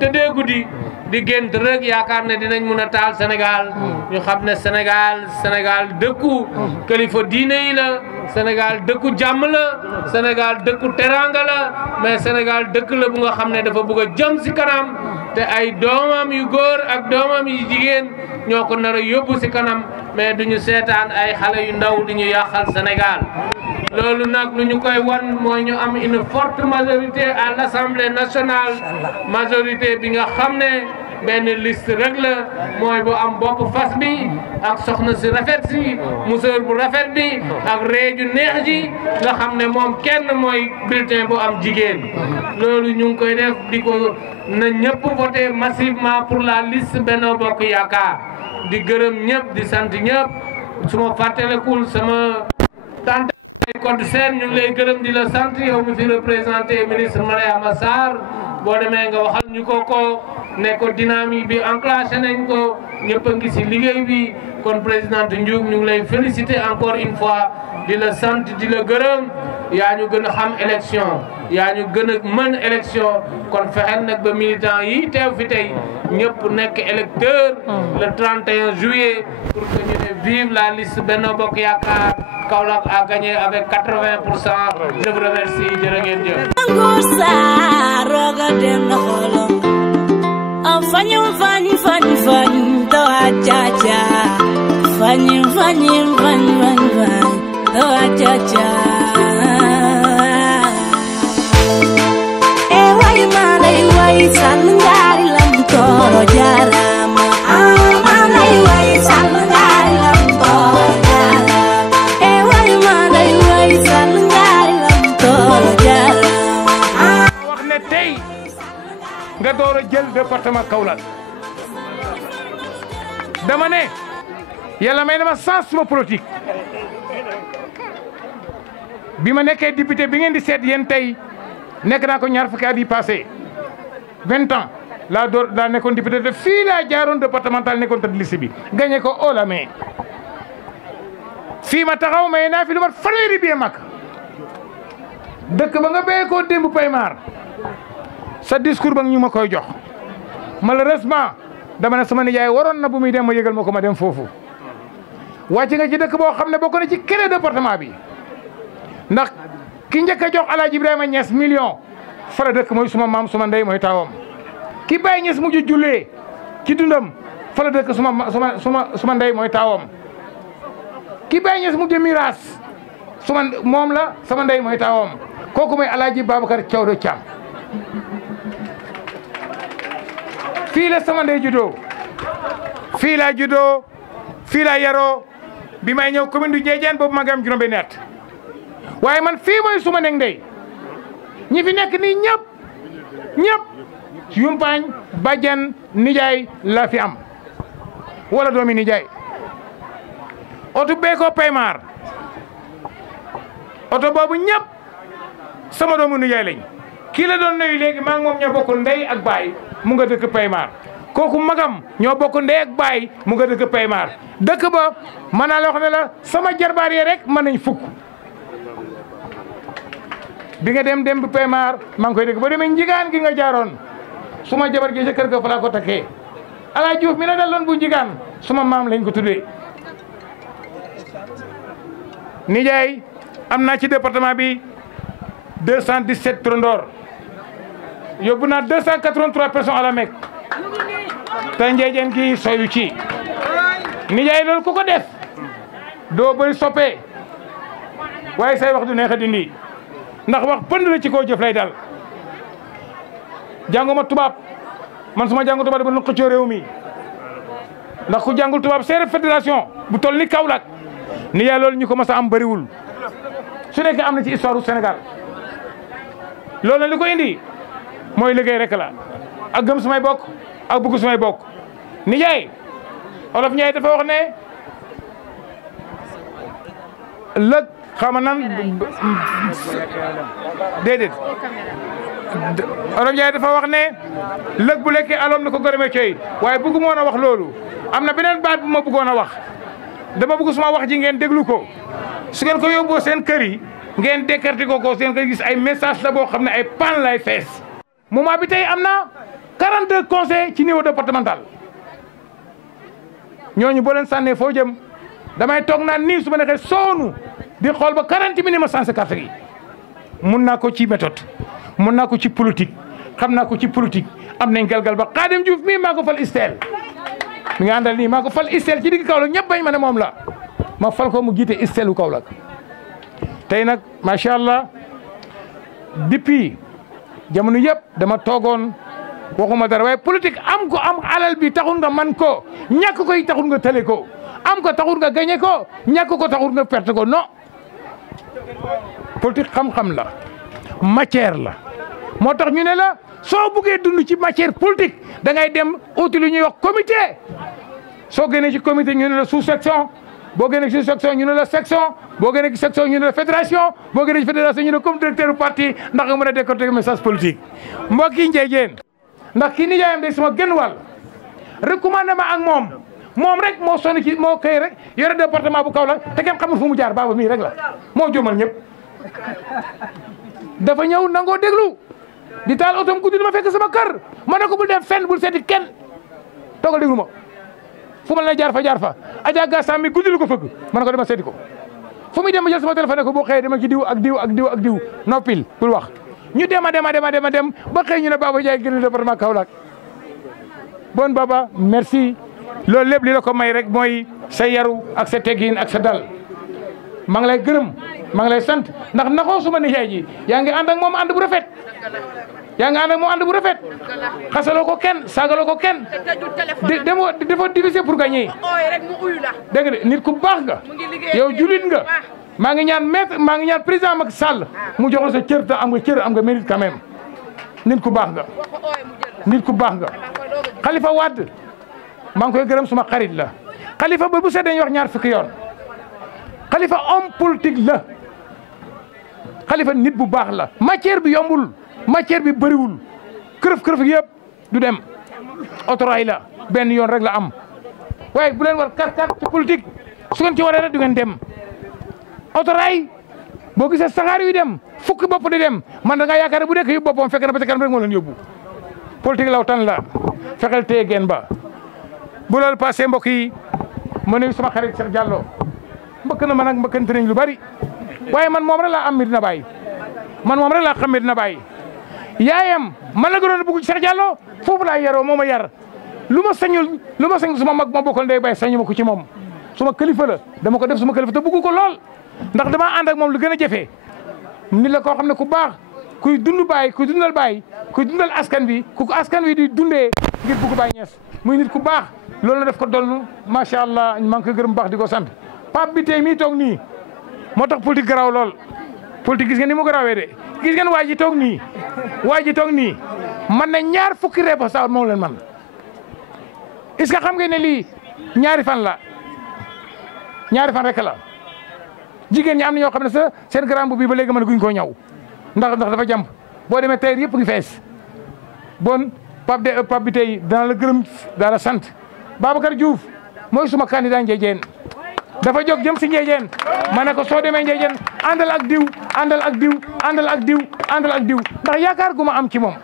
tëddee guddi di gént rek yaakaar ne dinañ mun a taal Sénégal ñu xam ne Sénégal dëkku kilifa diine yi la Sénégal dëkku jàmm la Sénégal dëkku teranga la mais Sénégal dëkk la bu nga xam ne dafa bëgg a jëm si kanam te ay doomam yu góor ak doomam yu jigéen ñoo ko nar a yóbbu si kanam mais duñu seetaan ay xale yu ndaw di ñu yàqal Sénégal loolu nag lu ñu koy wan mooy ñu am une forte majorité à l'Assemblée nationale majorité bi nga xam ne benn liste rek la mooy bu am bopp fas bi ak soxna si rafet si musóor bu rafet bi ak réeju neex ji nga xam ne moom kenn mooy bulletin bu am jigéen loolu ñu ngi koy def di ko na ñëpp voté massivement pour la liste Benno Bokk Yaakaar di gërëm ñëpp di sant ñëpp su ma fàttalekul sama tante Codé Sène ñu ngi lay gërëm di la sant yow mi fi représenté ministre Mariama Sarr boo demee nga waxal ñu ko ne ko dynamique bi enclenché nañ ko ñëpp a ngi si liggéey bi kon présidente Ndiouk ñu ngi lay féliciter encore une fois di la sant di la gërëm yaa ñu gën a xam élection yaa ñu gën a mën élection kon fexeel nag ba militant yi teew fi tey ñëpp nekk électeur le 31 juillet pour que ñu ne vive la liste Benno Bokk Yaakaar Kaolack a gagné avec 80%. Je vous remercie jërë ngeen jëf. nga door a jël département Kaolack dama ne yàlla may na ma sens suma politique bi ma nekkee député bi ngeen di seet yéen tey nekk naa ko ñaar fukki at yi passé 20 ans laa nekkoon député te fii laa jaaroon départemental nekkoon tête de liste bi gagné ko haut la main fii ma taxaw may naa fi lu mat fanweeri bi mag dëkk ba nga béyee koo démb Paymar sa discours ba ñu ma koy jox malheureusement dama ne sama nijaay waroon na bu muy dem ma yëgal ma ko ma dem foofu wàcc nga ci dëkk boo xam ne bokk na ci kene département bi ndax ki njëkk a jox Alaaji Ibrahima Niass million fara dëkk mooy suma maam suma ndey mooy taawam ki Baye Niass mujj jullee ci dundam fara dëkk suma ndey mooy taawam ki Baye Niass mujj miraas moom la sama ndey mooy taawam kooku mooy Alaaji Babacar Thiawdo Thiam fii la sama ndey juddoo fii laa juddoo fii laa yaroo bi may ñëw commune du Ndiédiène boobu ma ngi am juróom-benni at waaye man fii mooy suma nekk ndey ñi fi nekk nii ñëpp yumpaañ bàjjan nijaay la fi am wala doomi nijaay oto bee ko Paymar oto boobu ñëpp sama doomu nijaay lañ kii la doon nuyu léegi maa ngi moom ñoo bokk ndey ak baay mu nga dëkk Paymar kooku magam ñoo bokk ndey ak baay mu nga dëkk Paymar dëkk ba mën naa la wax ne la sama jarbaar yi rek mën nañ fukk bi nga dem bu Paymar maa ngi koy dégg ba demee njigaan gi nga jaaroon suma jabar gi sa kër ga fa laa ko takkee Ala Diouf mi la daloon bu njigaan suma maam lañ ko tuddee nijaay am naa ci département bi 217 trondoor yóbbu naa 283 personnes à la Mecque te Ndiédiène gi soyu ci nijaay loolu ku ko def doo bëri soppee waaye say wax du neex a dindi ndax wax pënd la ci koo jëf lay dal jànguma tubaab man suma jàngu tubaab dama nu xëccoo réew mi ndax ku jàngul tubaab seere fédération bu toll ni Kaolack nijaay loolu ñu ko mas a am bëriwul su nekkee am na ci histoire du Sénégal loolu nag li ko indi mooy liggéey rek la ak gëm sumay bokk ak bëgg sumay bokk nijaay olof Njaay dafa wax ne lëg xama nan déedéet olof Njaay dafa wax ne lëg bu lekkee aloom na ko gërëmee coy waaye bëggu moon a wax loolu am na beneen baat bu ma bëggoon a wax dama bëgg suma wax ji ngeen déglu ko su ngeen ko yóbboo seen kër yi ngeen décrété ko seen koy gis ay message la boo xam ne ay pan lay fees moment bi tey am na 42 conseils ci niveau départemental ñooñu boo leen sànnee foo jëm damay toog naan nii su ma neexee soonu di xool ba 40 minutes ma sensé carte gi mun naa ko ci méthode mun naa ko ci politique xam naa ko ci politique am nañ galgal ba Khadim Diouf mii maa ko fal isteel mi nga àndal nii maa ko fal isteel ci digg Kaolack ñëpp bañ ma ne moom la ma fal ko mu jiite isteelu Kaolack tey nag macha allah depuis jamono yëpp dama toogoon waxuma dara waaye politique am ko am alal bi taxul nga man ko ñàkk koy taxul nga tële ko am ko taxul nga gañe ko ñàkk ko taxul nga perte ko non politique xam-xam la matière la moo tax ñu ne la soo buggee dund ci matière politique da ngay dem uti lu ñuy wax comité soo génnee ci comité ñu ne la sous section boo génnee ci section ñu ne la section boo génnee ci section ñu ne la fédération boo génnee ci fédération ñu ne comme directeur du parti ndax nga mën a décortiquer message politique mbokk yi Ndiédiène ndax kii nijaayam day sama genn wàll recommandé ma ak moom rek moo sonn ci moo këy rek yore département bu Kaolack te kenn xamul fu mu jaar baaba mii rek la moo jomal ñëpp dafa ñëw nangoo déglu di taal otom guddi dama fekk sama kër ma ne ko bul dem fenn bul seeti kenn toogal déglu ma fu ma la jaar fa Adja Gassam mi guddi lu ko fëgg ma ne ko dama seeti ko fu muy dem ma jël sama téléphone ne ko boo xëyee dama ci diw ak diw noppil bul wax ñu dem ba xëy ñu ne Baba Ndiaye génn département Kaolack bon Baba merci loolu lépp li la ko may rek mooy sa yaru ak sa teggin ak sa dal maa ngi lay gërëm maa ngi lay sant ndax naxoo suma nijaay ji yaa ngi ànd ak moom ànd bu rafet xasaloo ko kenn saagaloo ko kenn dafa diviser pour gagner dégg nga nit ku baax nga yow julit nga maa ngi ñaan président Macky Sall mu joxo sa cër te am nga mérite quand même nit ku baax nga Khalifa Wade maa ngi koy gërëm suma xarit la Khalifa bu set dañuy wax ñaar fukki yoon Khalifa homme politique la Khalifa nit bu baax la matière bi yombul matière bi bëriwul kërëf yëpp du dem autorail la benn yoon rek la am waaye bu leen war kar ci politique su ngeen ci waree rek du ngeen dem autorail boo gisee saxaar yu dem fukki bopp di dem man da ngaa yaakaar bu nekk yu boppam fekk na ba ca kanam rek moo leen yóbbu politique law tan la fexeel téye geen ba bu loolu passé mbokk yi ma nuyu sama xarit Cheikh Diallo mbëkk na ma nag mbëkkante nañ lu bari waaye man moom rek laa am Medina Baye man moom rek laa xam Medina Baye yaayam man la gënoon a bëgg Cheikh Diallo foofu laa yaroo moo ma yar lu ma sañ suma mag ma bokkal ndey Baye sañu ma ko ci moom suma kilifa la dama ko def suma kilifa te bëgg ko lool ndax damaa ànd ak moom lu gën a jafe nit la koo xam ne ku baax kuy dund Baye kuy dundal Baye kuy dundal askan bi ku askan wi di dundee ngir bëgg Baye Niass muy nit ku baax loolu la def ko dolnu macha allah maa ngi koy gërëm baax di ko sant Pape bi tey mii toog nii moo tax politique garaaw lool politique gis ngeen ni mu garaawee de gis ngeen waa ji toog nii man na ñaar fukki repas sa moom leen man est-ce que xam ngeen ne lii ñaari fan rek la jigéen ñi am na ñoo xam ne sa seen grand bi ba léegi mën guñ koo ñaw ndax dafa jàmp boo demee tey yëpp ngi fees bon Pape bi tey dana la gërëm dana la sant Babacar Diouf mooy suma candidat Ndiédiène dafa jóg jëm si Ndiédiène ma ne ko soo demee Ndiédiène àndal ak diw ndax yaakaar gu ma am ci moom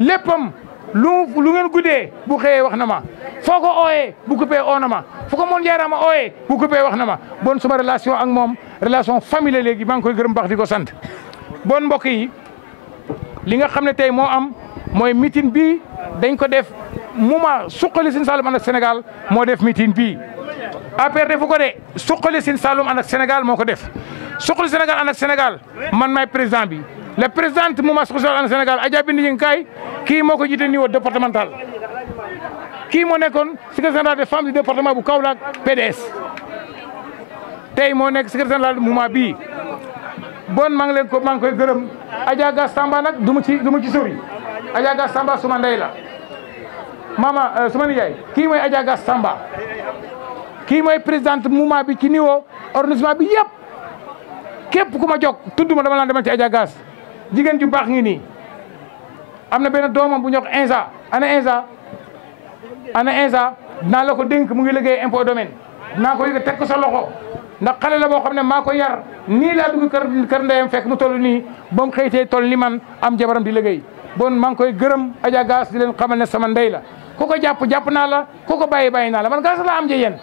léppam lu ngeen guddee bu xëyee wax na ma foo ko ooyee bu coupé oo na ma fu ko moon jaaraama ooyee bu coupé wax na ma bon suma relation ak moom relation famille léegi maa ngi koy gërëm baax di ko sant bon mbokk yi li nga xam ne tey moo am mooy meeting bi dañ ko def moment suqali Sine Saloum ànd ak Sénégal moo def meeting bi APR defu ko de suqali Sine Saloum ànd ak Sénégal moo ko def suqali Sénégal ànd ak Sénégal man maay président bi la présidente moment suqali ànd ak Sénégal Adja Bindi Ñing Kaay kii moo ko jiite niveau départemental kii moo nekkoon secrétaire général des femmes du département bu Kaolack PDS tey moo nekk secrétaire général moment bii bon maa ngi koy gërëm Adja Gass Tamba nag du ma ci sori Adja Gass Tamba suma ndey la mama suma nijaay kii mooy Adja Gass Tamba kii mooy présidente mouvement bi ci niveau organisation bi yëpp képp ku ma jog tudd ma dama laan demal ci Adja Gass jigéen ju baax ngi nii am na benn doomam bu ñuy wax Insa ana Insa dinaa la ko dénk mu ngi liggéey impôt domaine naa ko yëg teg ko sa loxo ndax xale la boo xam ne maa ko yar nii laa dugg kër ndeyam fekk mu toll nii ba mu xëytee toll ni man am jabaram di liggéey bon maa ngi koy gërëm Adja Gaas di leen xamal ne sama ndey la ku ko jàpp naa la ku ko bàyyi naa la man Gaas laa am je yéen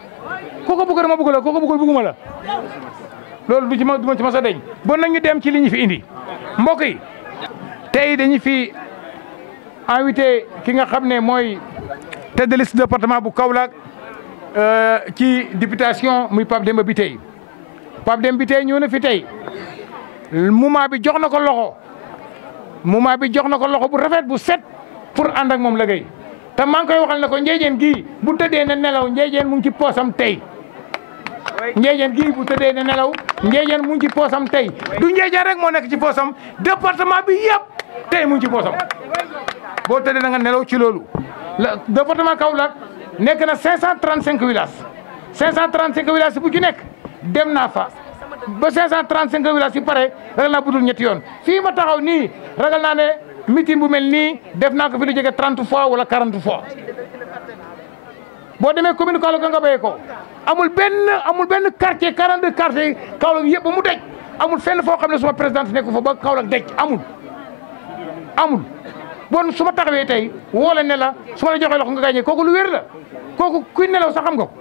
ku ko bëgg ma bëgg la ku ko bëggul bëgguma la loolu du ma ci ma sa deñ bon nañu dem ci li ñu fi indi mbokk yi tey dañu fi invité ki nga xam ne mooy tête de liste département bu Kaolack ci députation muy Pape Demba Bitèye Pape Demba Bitèye ñëw na fi tey moment bi jox na ko loxo bu rafet bu set pour ànd ak moom liggéey te maa ngi koy waxal ne ko Ndiédiène gii bu tëddee ne nelaw Ndiédiène mu ngi ci poosam tey Ndiédiène gii bu tëddee ne nelaw Ndiédiène mu ngi ci poosam tey du Ndiédiène rek moo nekk ci poosam département bi yëpp tey mu ngi ci poosam boo tëddee na nga nelaw ci loolu la département Kaolack nekk na 535 villages 535 villages bu ci nekk dem naa fa ba 535 villages yi pare ragal naa budul ñetti yoon fii ma taxaw nii ragal naa ne meeting bu mel nii def naa ko fi lu jege 30 fois wala 40 fois boo demee commune Kaolack nga béyee ko amul benn quartier 42 quartier Kaolack yëpp ba mu daj amul fenn foo xam ne suma présidente nekk fa ba Kaolack daj amul bon su ma taxawee tey woo ne la su ma la joxee loxo nga gàññee kooku lu wér la kooku kuy nelaw sax xam nga ko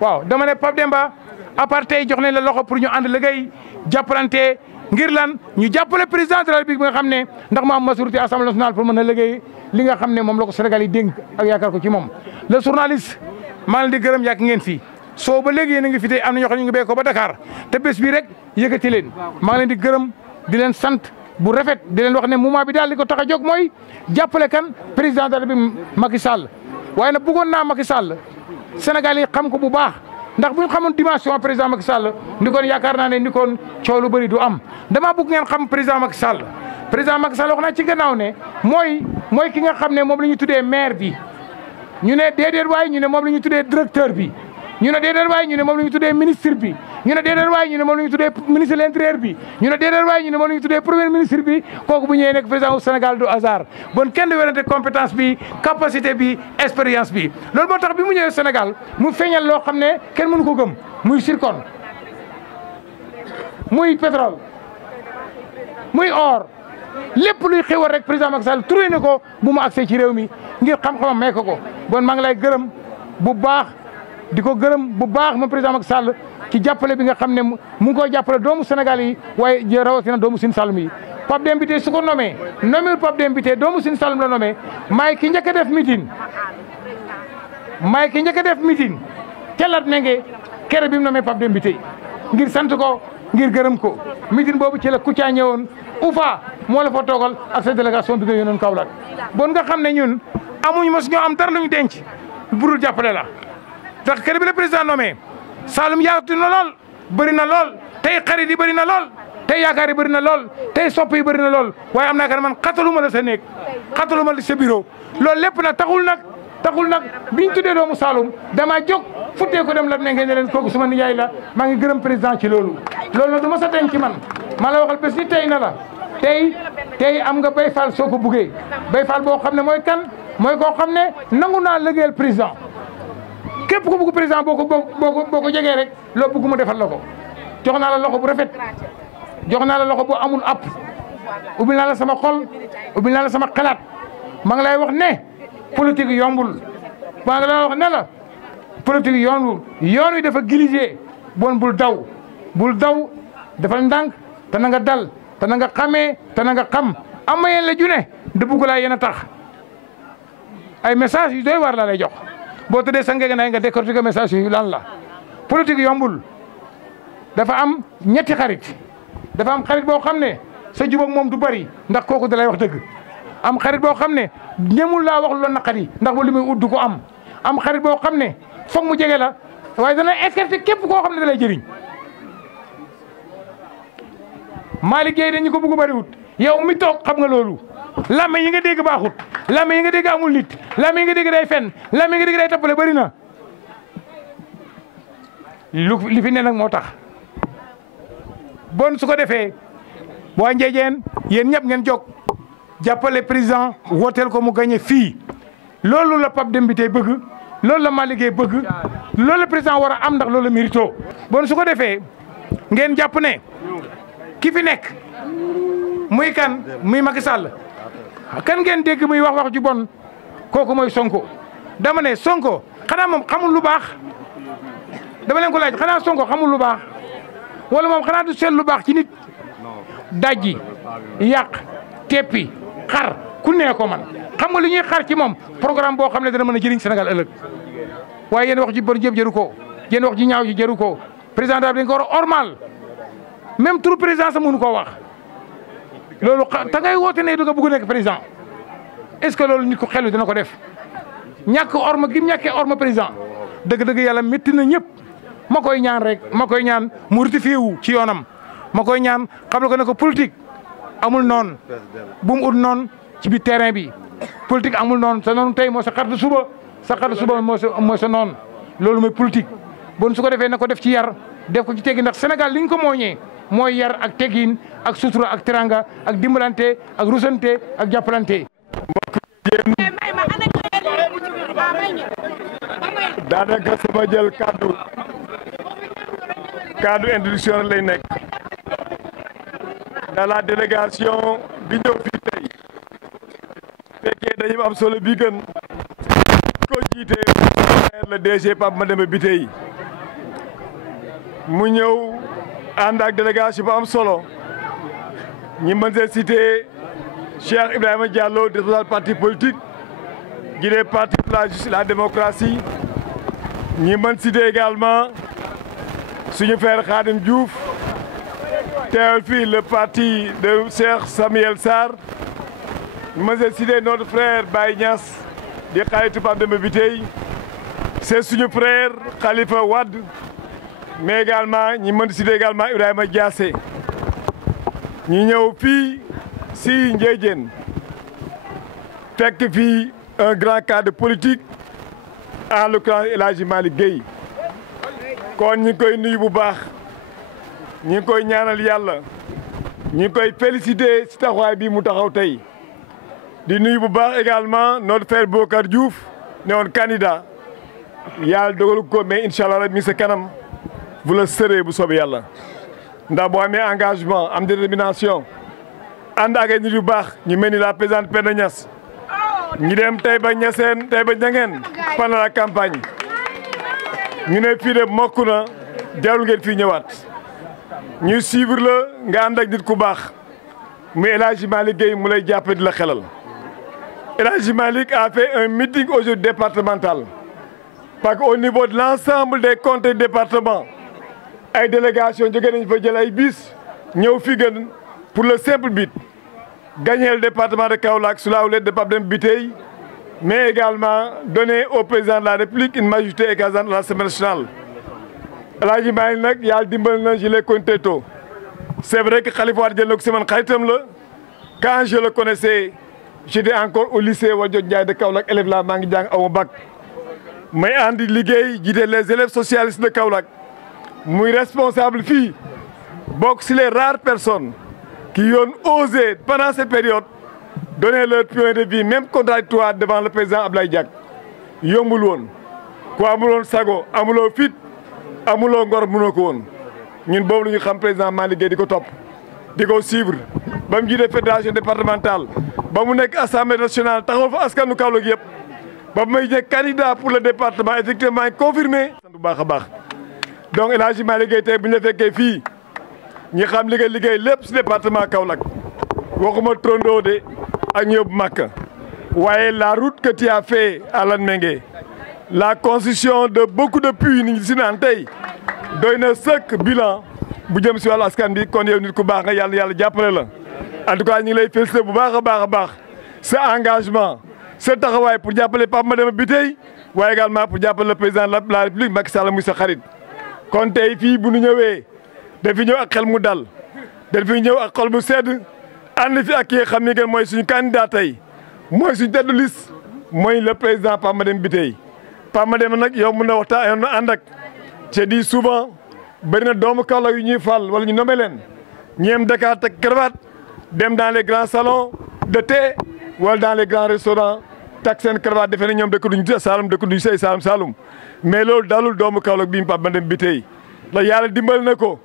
waaw dama ne Pape Demba à part tey jox nañ la loxo pour ñu ànd liggéey jàppalante ngir lan ñu jàppale président de la République bi nga xam ne ndax mu am majorité assemblée nationale pour mën a liggéey li nga xam ne moom la ko Sénégal yi dénk ak yaakaar ko ci moom. le journaliste maa ngi leen di gërëm yàgg ngeen fii soo ba léegi yéen a ngi fi tey am na ñoo xam ne ñu ngi béy ko ba Dakar te bés bii rek yëkkati leen maa ngi leen di gërëm di leen sant bu rafet di leen wax ne moment bi daal li ko tax a jóg mooy jàppale kan président de la République Macky Sall waaye nag bëggoon naa Macky Sall Sénégal yi xam ko bu baax ndax bu ñu xamoon dimension président Macky Sall ni kon yaakaar naa ne ni kon coow lu bëri du am damaa bëgg ngeen xam président Macky Sall wax naa ci gannaaw ne mooy ki nga xam ne moom la ñu tuddee maire bi ñu ne déedéet waay ñu ne moom la ñu tuddee directeur bi ñu ne déedéet waay ñu ne moom la ñu tuddee ministre bi ñu ne déedéet waay ñu ne moom la ñu tuddee ministre de l'intérieur bi ñu ne déedéet waay ñu ne moom la ñu tuddee premier ministre bi kooku bu ñëwee nekk président du Sénégal du hasard bon kenn du werante compétence bi capacité bi expérience bi loolu moo tax bi mu ñëwee Sénégal mu feeñal loo xam ne kenn mënu ko gëm muy zircon muy pétrole muy or lépp luy xewal rek président Macky Sall trouvé na ko bu mu accès ci réew mi ngir xam-xamam may ko bon maa ngi lay gërëm bu baax di ko gërëm bu baax moom président Macky Sall ci jàppale bi nga xam ne mu ngi koy jàppale doomu Sénégal yi waaye rawatina doomu Sine Saloum yi Pape Demba Bitèye su ko nommé Pape Demba Bitèye doomu Sine Saloum la nommé maay ki njëkk a def meeting ca Latmingué kere bi mu nommé Pape Demba Bitèye ngir sant ko ngir gërëm ko meeting boobu ci la Kouthia ñëwoon Oufa moo la fa toogal ak sa délégation bi nga yónnoon Kaolack bon nga xam ne ñun amuñu mos ñoo am dara lu ñu denc budul jàppale la ndax kër bi la président nommé Saloum yaatu na lool bëri na lool tey xarit yi bëri na lool tey yaakaar yi bëri na lool tey sopp yi bëri na lool waaye am naa ka man xataluma la sa néeg xataluma la sa bureau loolu lépp nag taxul nag biñ tuddee doomu Saloum damaa jóg futtee ko dem la ne ngeen ne leen kooku suma nijaay la maa ngi gërëm président ci loolu nag du ma sa denc ci man maa la waxal bés ni tey na la tey am nga Baye Fall soo ko buggee Baye Fall boo xam ne mooy kan mooy koo xam ne nangu naa liggéeyal président képp ku bugg président boo ko jegee rek loo bugg mu defal la ko jox naa la loxo bu rafet jox naa la loxo bu amul app ubbil naa la sama xol ubbil naa la sama xalaat maa ngi lay wax ne politique yombul maa ngi lay wax ne la politique yoon wi dafa giligé bon bul daw dafa ndànk te na nga dal te na nga xamee te na nga xam am ma yéen la june de bugg laa yéen a tax ay message yu doy war laa lay jox boo tëddee sa ngegenaay nga décortiquer message yu lan la politique yombul dafa am ñetti xarit dafa am xarit boo xam ne sa jubóog moom du bari ndax kooku da lay wax dëgg am xarit boo xam ne ñemul laa wax lu la naqari ndax ba li muy ut du ko am xarit boo xam ne foog mu jege la waaye dana écarté képp koo xam ne da lay jëriñ Malick Gueye dañu ko bëgg bariwut yow mi toog xam nga loolu làmme yi nga dégg baaxut làmme yi nga dégg amul nit làmme yi nga dégg day fen làmme yi nga dégg day tappale bëri na li fi ne nag moo tax bon su ko defee waa Ndiédiène yéen ñëpp ngeen jóg jàppale président wooteel ko mu gagné fii loolu la Pape Demba Bitèye bëgg loolu la Malick Gueye bëgg loolu la président war a am ndax loolu la mérito bon su ko defee ngeen jàpp ne ki fi nekk muy kan muy Macky Sall kan ngeen dégg muy wax ju bon kooku mooy Sonko dama ne Sonko xanaa moom xamul lu baax dama leen ko laaj xanaa Sonko xamul lu baax wala moom xanaa du seet lu baax ci nit dajji yàq teppi xar ku nee ko man xam nga li ñuy xar ci moom programme boo xam ne dana mën a jëriñ Sénégal ëllëg waaye yéen wax ji bon jëpp jëru ko yéen wax ji ñaaw ji jëru ko président daal dañ ko war a ormal même turu président sa mënu koo wax loolu ta ngay woote ne du nga bëgg nekk président est-ce que loolu nit ko xelu dina ko def ñàkk orma gi ñàkkee orma président dëgg-dëgg yàlla métti na ñëpp ma koy ñaan rek ma koy ñaan mu rectifié wu ci yoonam ma koy ñaan xam ne ko politique amul noonu bu mu ut noonu ci biir terrain bi politique amul noonu sa noonu tey moo sa xaritu suba sa xaritu suba moo sa noonu loolu mooy politique bon su ko defee na ko def ci yar def ko ci teggin ndax Sénégal li ñu ko mooñee mooy yar ak teggin ak sutura ak teranga ak dimbalante ak rusante ak jàppalante. daanaka sama jël kaddu introduction lay nekk dans la délégation bi ñëw fii tey fekkee dañu am solo bi gën ko jiite le DG Pape Mademba Bitèye mu ñëw ànd ak délégation bu am solo ñi mën see cité Cheikh Ibrahima Diallo responsable parti politique gi des parti pour la justice et la démocratie ñi mën cité également suñu frère Khadim Diouf teewal fii le parti de Cheikh Samuel Sarr ñi mën see cité notre frère Baye Niass di xaritu Pape Mademba Bitèye c'est suñu frère Khalifa Wade mais également ñi mën cité également Ibrahima Diassé ñi ñëw fii si Ndiédiène fekk fii un grand cadre politique en l'occurrence El Hadji Malick Gueye kon ñi ngi koy nuyu bu baax ñi ngi koy ñaanal yàlla ñi ngi koy féliciter si taxawaay bi mu taxaw tey di nuyu bu baax également notre frère Bokar Diouf ne woon candidat yàlla dogalu ko mais incha allah rek mi ngi sa kanam vous le serez bu soobee yàlla ndax boo amee engagement am détermination ànd ak ay nit yu baax ñu mel ni la présidente Penda Niass ñu dem Taïba Niassène Taïba Niangène pendant la campagne ñu ne fii de mokk na jarul ngeen fii ñëwaat ñu suivre la nga ànd ak nit ku baax muy El Hadji Malick Gueye mu lay jàppale di la xelal El Hadji Malick a fait un meeting aujourd'hui départemental parce qu'au niveau de l'ensemble des conseils départements ay délégation jóge nañ fa jël ay bis ñëw fi gën pour le simple but gagner le département de Kaolack sous la houlette de Pape Mademba Bitèye mais également donner au président de la République une majorité écrasante à l'Assemblée nationale. El Hadji Malick nag yàlla dimbal na je l'ai connu tôt c'est vrai que Khalifa Wade jël na ko si man xaritam la quand je le connaissais j'étais encore au lycée Valdiodio Ndiaye de Kaolack élève la maa ngi jàng aw bac may andi liggéey jiite les élèves socialistes de Kaolack muy responsable fii bokk si les rares personnes qui ont osé pendant cette période donner leur point de vue même contradictoire devant le président Abdoulaye Diack yombul woon ku amuloon sago amuloo fit amuloo ngor mënoo ko woon ñun boobu la ñu xam président Malick Gueye di ko topp di ko suivre ba mu jiite fédération départementale ba mu nekk assemblée nationale taxaw fa askanu Kaolack yëpp ba mu may nekk candidat pour le département effectivement confirmé sant bu baax a baax donc El Hadji Malick Gueye tey bu ñu la fekkee fii ñi xam li nga liggéey lépp si département Kaolack waxuma Trondo de ak ñëw Makka waaye la route que tu as fait à Latmingué la construction de beaucoup de puits ni ñu si naan tey doy na sëkk bilan bu jëm si wàllu askan bi kon yow nit ku baax nga yàlla jàppale la en tout cas ñu ngi lay féliciter bu baax a baax sa engagement sa taxawaay pour jàppale Pape Mademba Bitèye waaye également pour jàppale le président de la République Macky Sall muy sa xarit kon tey fii bu ñu ñëwee dafi ñëw ak xel mu dal dafi ñëw ak xol bu sedd ànd fi ak ki xam ni ngeen mooy suñu candidat tey mooy suñu tête de liste mooy le président Pape Mademba Bitèye Pape Mademba nag yow mën na waxtaan yow na ànd ak te di souvent bëri na doomu Kaolack yu ñuy fal wala ñu nommé leen ñeem Dakar teg cravate dem dans les grands salons de thé wala dans les grands restaurants tak seen cravate defe ne ñoom dëkk duñ Saalum dëkk duñ say Saalum mais loolu dalul doomu Kaolack bii Pape Mademba Bitèye la yàlla dimbal na ko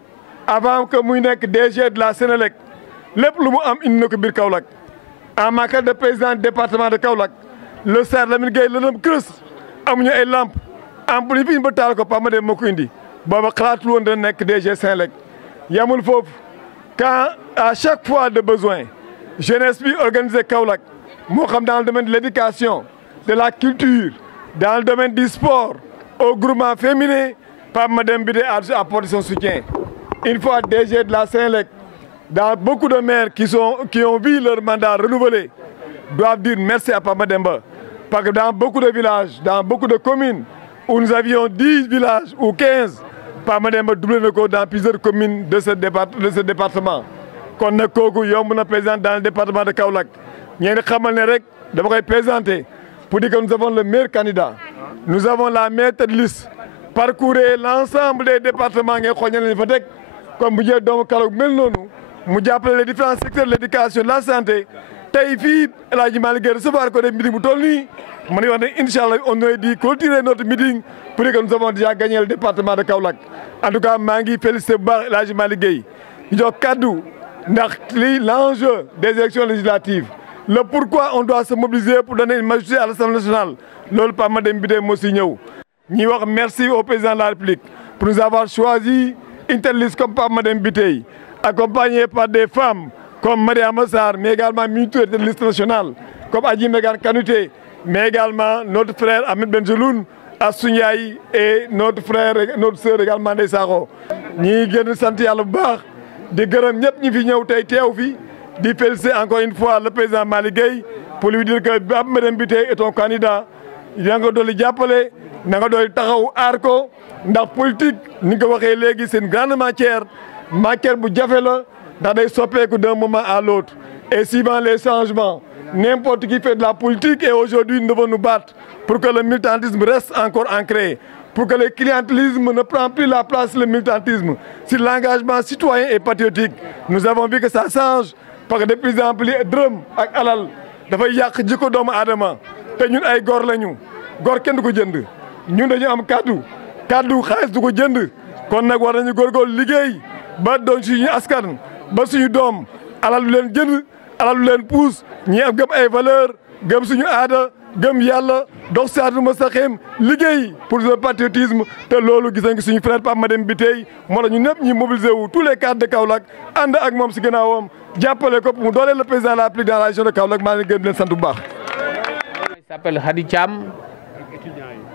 avant que muy nekk DG de la Sénélec lépp lu mu am indi na ko biir Kaolack en matière de président département de Kaolack le Sarr Lamine Gueye lëndëm kërës amuñu ay lampe ampoule yi fi ñu ba taal ko Pape Mademba moo ko indi booba xalaatul woon dana nekk DG Sénélec yamul foofu quand à chaque fois de besoin jeunesse bi organisé Kaolack moo xam dans le domaine de l'éducation de la culture dans le domaine du sport au groupement féminin Pape Mademba Bitèye a apporté son soutien une fois DG de la Sénélec dans beaucoup de maires qui ont vu leur mandat renouvelé doivent dire merci à Pape Mademba parce que dans beaucoup de villages dans beaucoup de communes où nous avions 10 villages ou 15 Pape Mademba doublé na ko dans plusieurs communes de ce département kon nag kooku yomb na président dans le département de Kaolack ñeen xamal ne rek dama koy présenter pour dire que nous avons le meilleur candidat nous avons la meilleure tête de liste parcourir l'ensemble des départements ngay xool ñeneen fa teg comme bu jëlee doomu Kaolack mel noonu mu jàppale les différents secteurs de l'éducation de la santé tey fii El Hadji Malick Gueye recevoir ko def meeting bu toll nii ma ne wax ne incha allah on aurait dit clôturer notre meeting pour dire que nous avons déjà gagné le département de Kaolack en tout cas maa ngi félicité bu baax El Hadji Malick Gueye ñu jox kaddu ndax lii l'enjeu des élections législatives le pourquoi on doit se mobiliser pour donner une majorité à l'Assemblée nationale loolu Pape Mademba Bitèye moo si ñëw ñuy wax merci au président de la République pour nous avoir choisi une telle liste comme Pape Mademba Bitèye accompagné par des femmes comme Mariama Sarr mais également ministre de la liste nationale comme Adji Mbergane Kanouté mais également notre frère Ahmed Benjeloun Assou Ndiaye et notre frère notre sœur également Ndeye Sakho ñi gën sant yàlla bu baax di gërëm ñëpp ñi fi ñëw tey teew fi di féliciter encore une fois le président Malick Gueye pour lui dire que Pape Mademba Bitèye est ton candidat na nga dooli jàppale na nga dooli taxaw aar ko ndax politique ni nga ko waxee léegi c'est une grande matière bu jafe la ndax day soppeeku d'un moment à l'autre et suivant les changements n'importe qui fait de la politique et aujourd'hui nous devons nous battre pour que le militantisme reste encore ancré pour que le clientélisme ne prenne plus la place le militantisme si l'engagement citoyen et patriotique nous avons vu que ça change parce que de plus en plus dërëm ak alal dafay yàq jikko doomu aadama te ñun ay góor lañu góor kenn du ko jënd ñun dañu am kaddu xaalis du ko jënd kon nag war nañu góorgóorlu liggéey ba doon suñu askan ba suñu doom alal du leen jënd alal du leen puus ñi am gëm ay valeur gëm suñu aada gëm yàlla dox siraatal mustaqim liggéey pour le patriotisme te loolu gis nañ suñu frère Pape Mademba Bitèye moo tax ñu ñëpp ñi mobilisé wu tous les cadres de Kaolack ànd ak moom si gannaawam jàppale ko mu dooleel le président de la République dans la région de Kaolack maa ngi leen gën leen sant bu baax. Il s'appelle Hadi Thiam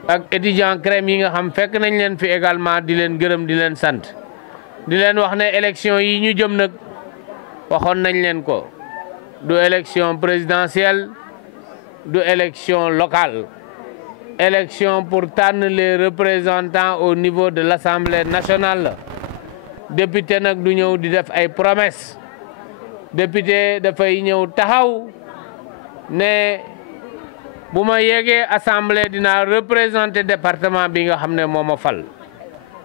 ak étudiant crème yi nga xam fekk nañ leen fi également di leen gërëm di leen sant di leen wax ne élection yi ñu jëm nag waxoon nañ leen ko du élection présidentielle du élection locale élection pour tànn les représentants au niveau de l'Assemblée nationale député nag du ñëw di def ay promesses député dafay ñëw taxaw ne bu ma yeggee assemblée dinaa représenter département bi nga xam ne moo ma fal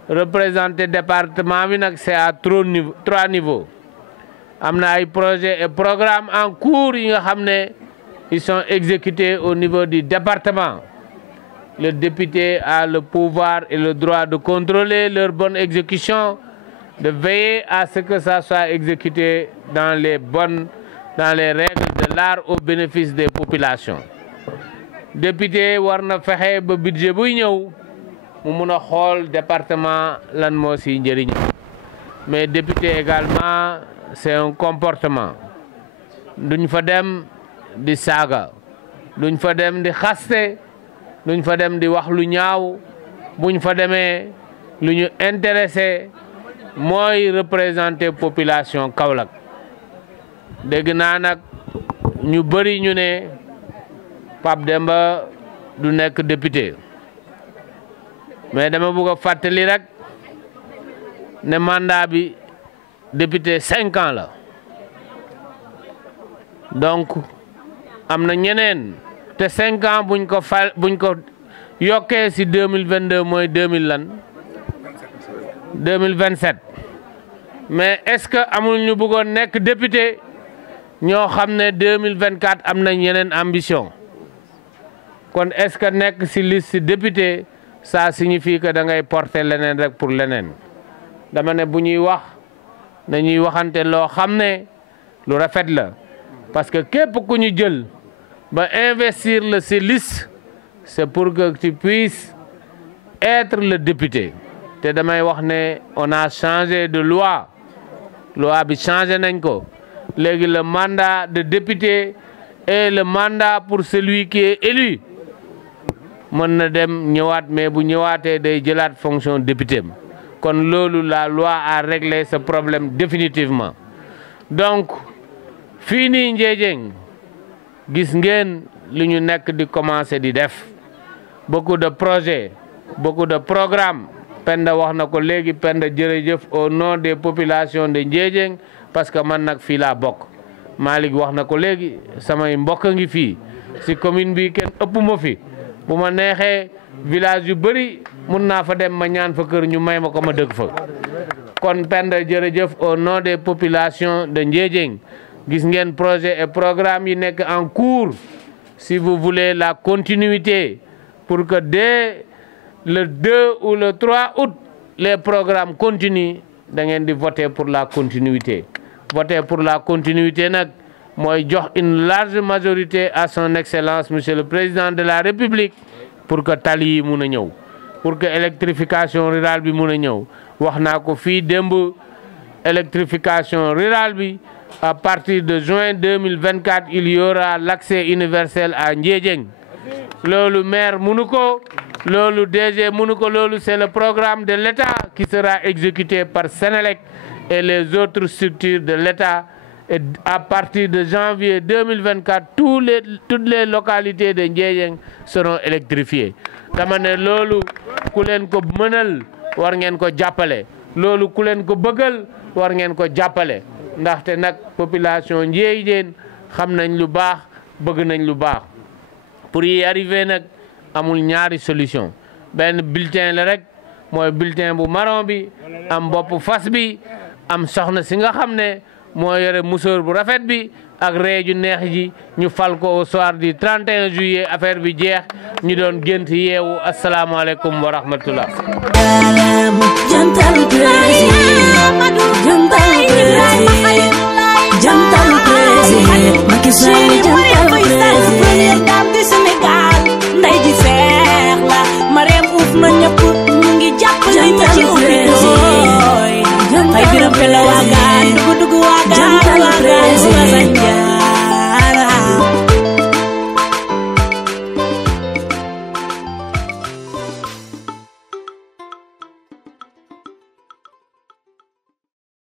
représenter département bi nag c'est à trois niveaux am na ay projets et programmes en cours yi nga xam ne ils sont exécutés au niveau du département le député a le pouvoir et le droit de contrôler leur bonne exécution de veiller à ce que ça soit exécuté dans les règles de l'art au bénéfice des populations député war na fexe ba budget buy ñëw mu mun a xool département lan moo si njëriñ mais député également c'est un comportement duñ fa dem di saaga duñ fa dem di xaste duñ fa dem di wax lu ñaaw buñ fa demee lu ñu intéressé mooy représenter population Kaolack dégg naa nag ñu bëri ñu ne Pape Demba du nekk député mais dama bëgg a fàttali rek ne mandat bi député 5 ans la donc am na ñeneen te 5 ans buñ ko yokkee si 2022 mooy 2027 mais est-ce que amul ñu bëggoon nekk député ñoo xam ne 2024 am nañ yeneen ambition kon est-ce que nekk ci liste député ça signifie que da ngay porter leneen rek pour leneen dama ne bu ñuy wax nañuy waxante loo xam ne lu rafet la parce que képp ku ñu jël ba investir la ci liste c'est pour que tu puisses être le député te damay wax ne on a changé de loi bi changé nañ ko léegi le mandat de député et le mandat pour celui qui est élu mën na dem ñëwaat mais bu ñëwaatee day jëlaat fonction député kon loolu la loi a réglé ce problème définitivement donc fii nii Ndiédiène gis ngeen li ñu nekk di commencer di def beaucoup de projets beaucoup de programmes Penda wax na ko léegi Penda jërëjëf au nom des populations de Ndiédiène parce que man nag fii laa bokk Malick wax na ko léegi samay mbokk ngi fii ci commune bi kenn ëpp ma fi bu ma neexee village yu bëri mun naa fa dem ma ñaan fa kër ñu may ma ko ma dëkk fa kon Penda jërëjëf au nom des populations de Ndiédiène gis ngeen projet et programme yi nekk en cours si vous voulez la continuité pour que dès le 2 ou le 3 août les programmes continuent da ngeen di voter pour la continuité voter pour la continuité nag mooy jox une large majorité à son excellence monsieur le président de la république pour que tali yi mun a ñëw pour que électrification rurale bi mun a ñëw wax naa ko fii démb électrification rurale bi à partir de juin 2024 il y aura l'accès universel à Ndiédiène loolu maire munu ko loolu DG munu ko loolu c'est le programme de l'État qui sera exécuté par Sénélec et les autres structures de l'État et à partir de janvier 2024 toutes les localités de Ndiédiène seront électrifiées dama ne loolu ku leen ko mënal war ngeen ko jàppale loolu ku leen ko bëggal war ngeen ko jàppale ndaxte nag population Ndiédiène xam nañ lu baax bëgg nañ lu baax pour y arriver nag amul ñaari solution benn bulletin la rek mooy bulletin bu marron bi am bopp fas bi am soxna si nga xam ne moo yore musóor bu rafet bi ak ree ju neex ji ñu fal ko au soir du 31 juillet affaire bi jeex ñu doon gént yeewu asalaamaaleykum wa rahmatullah jantal président Macky Sall jantal président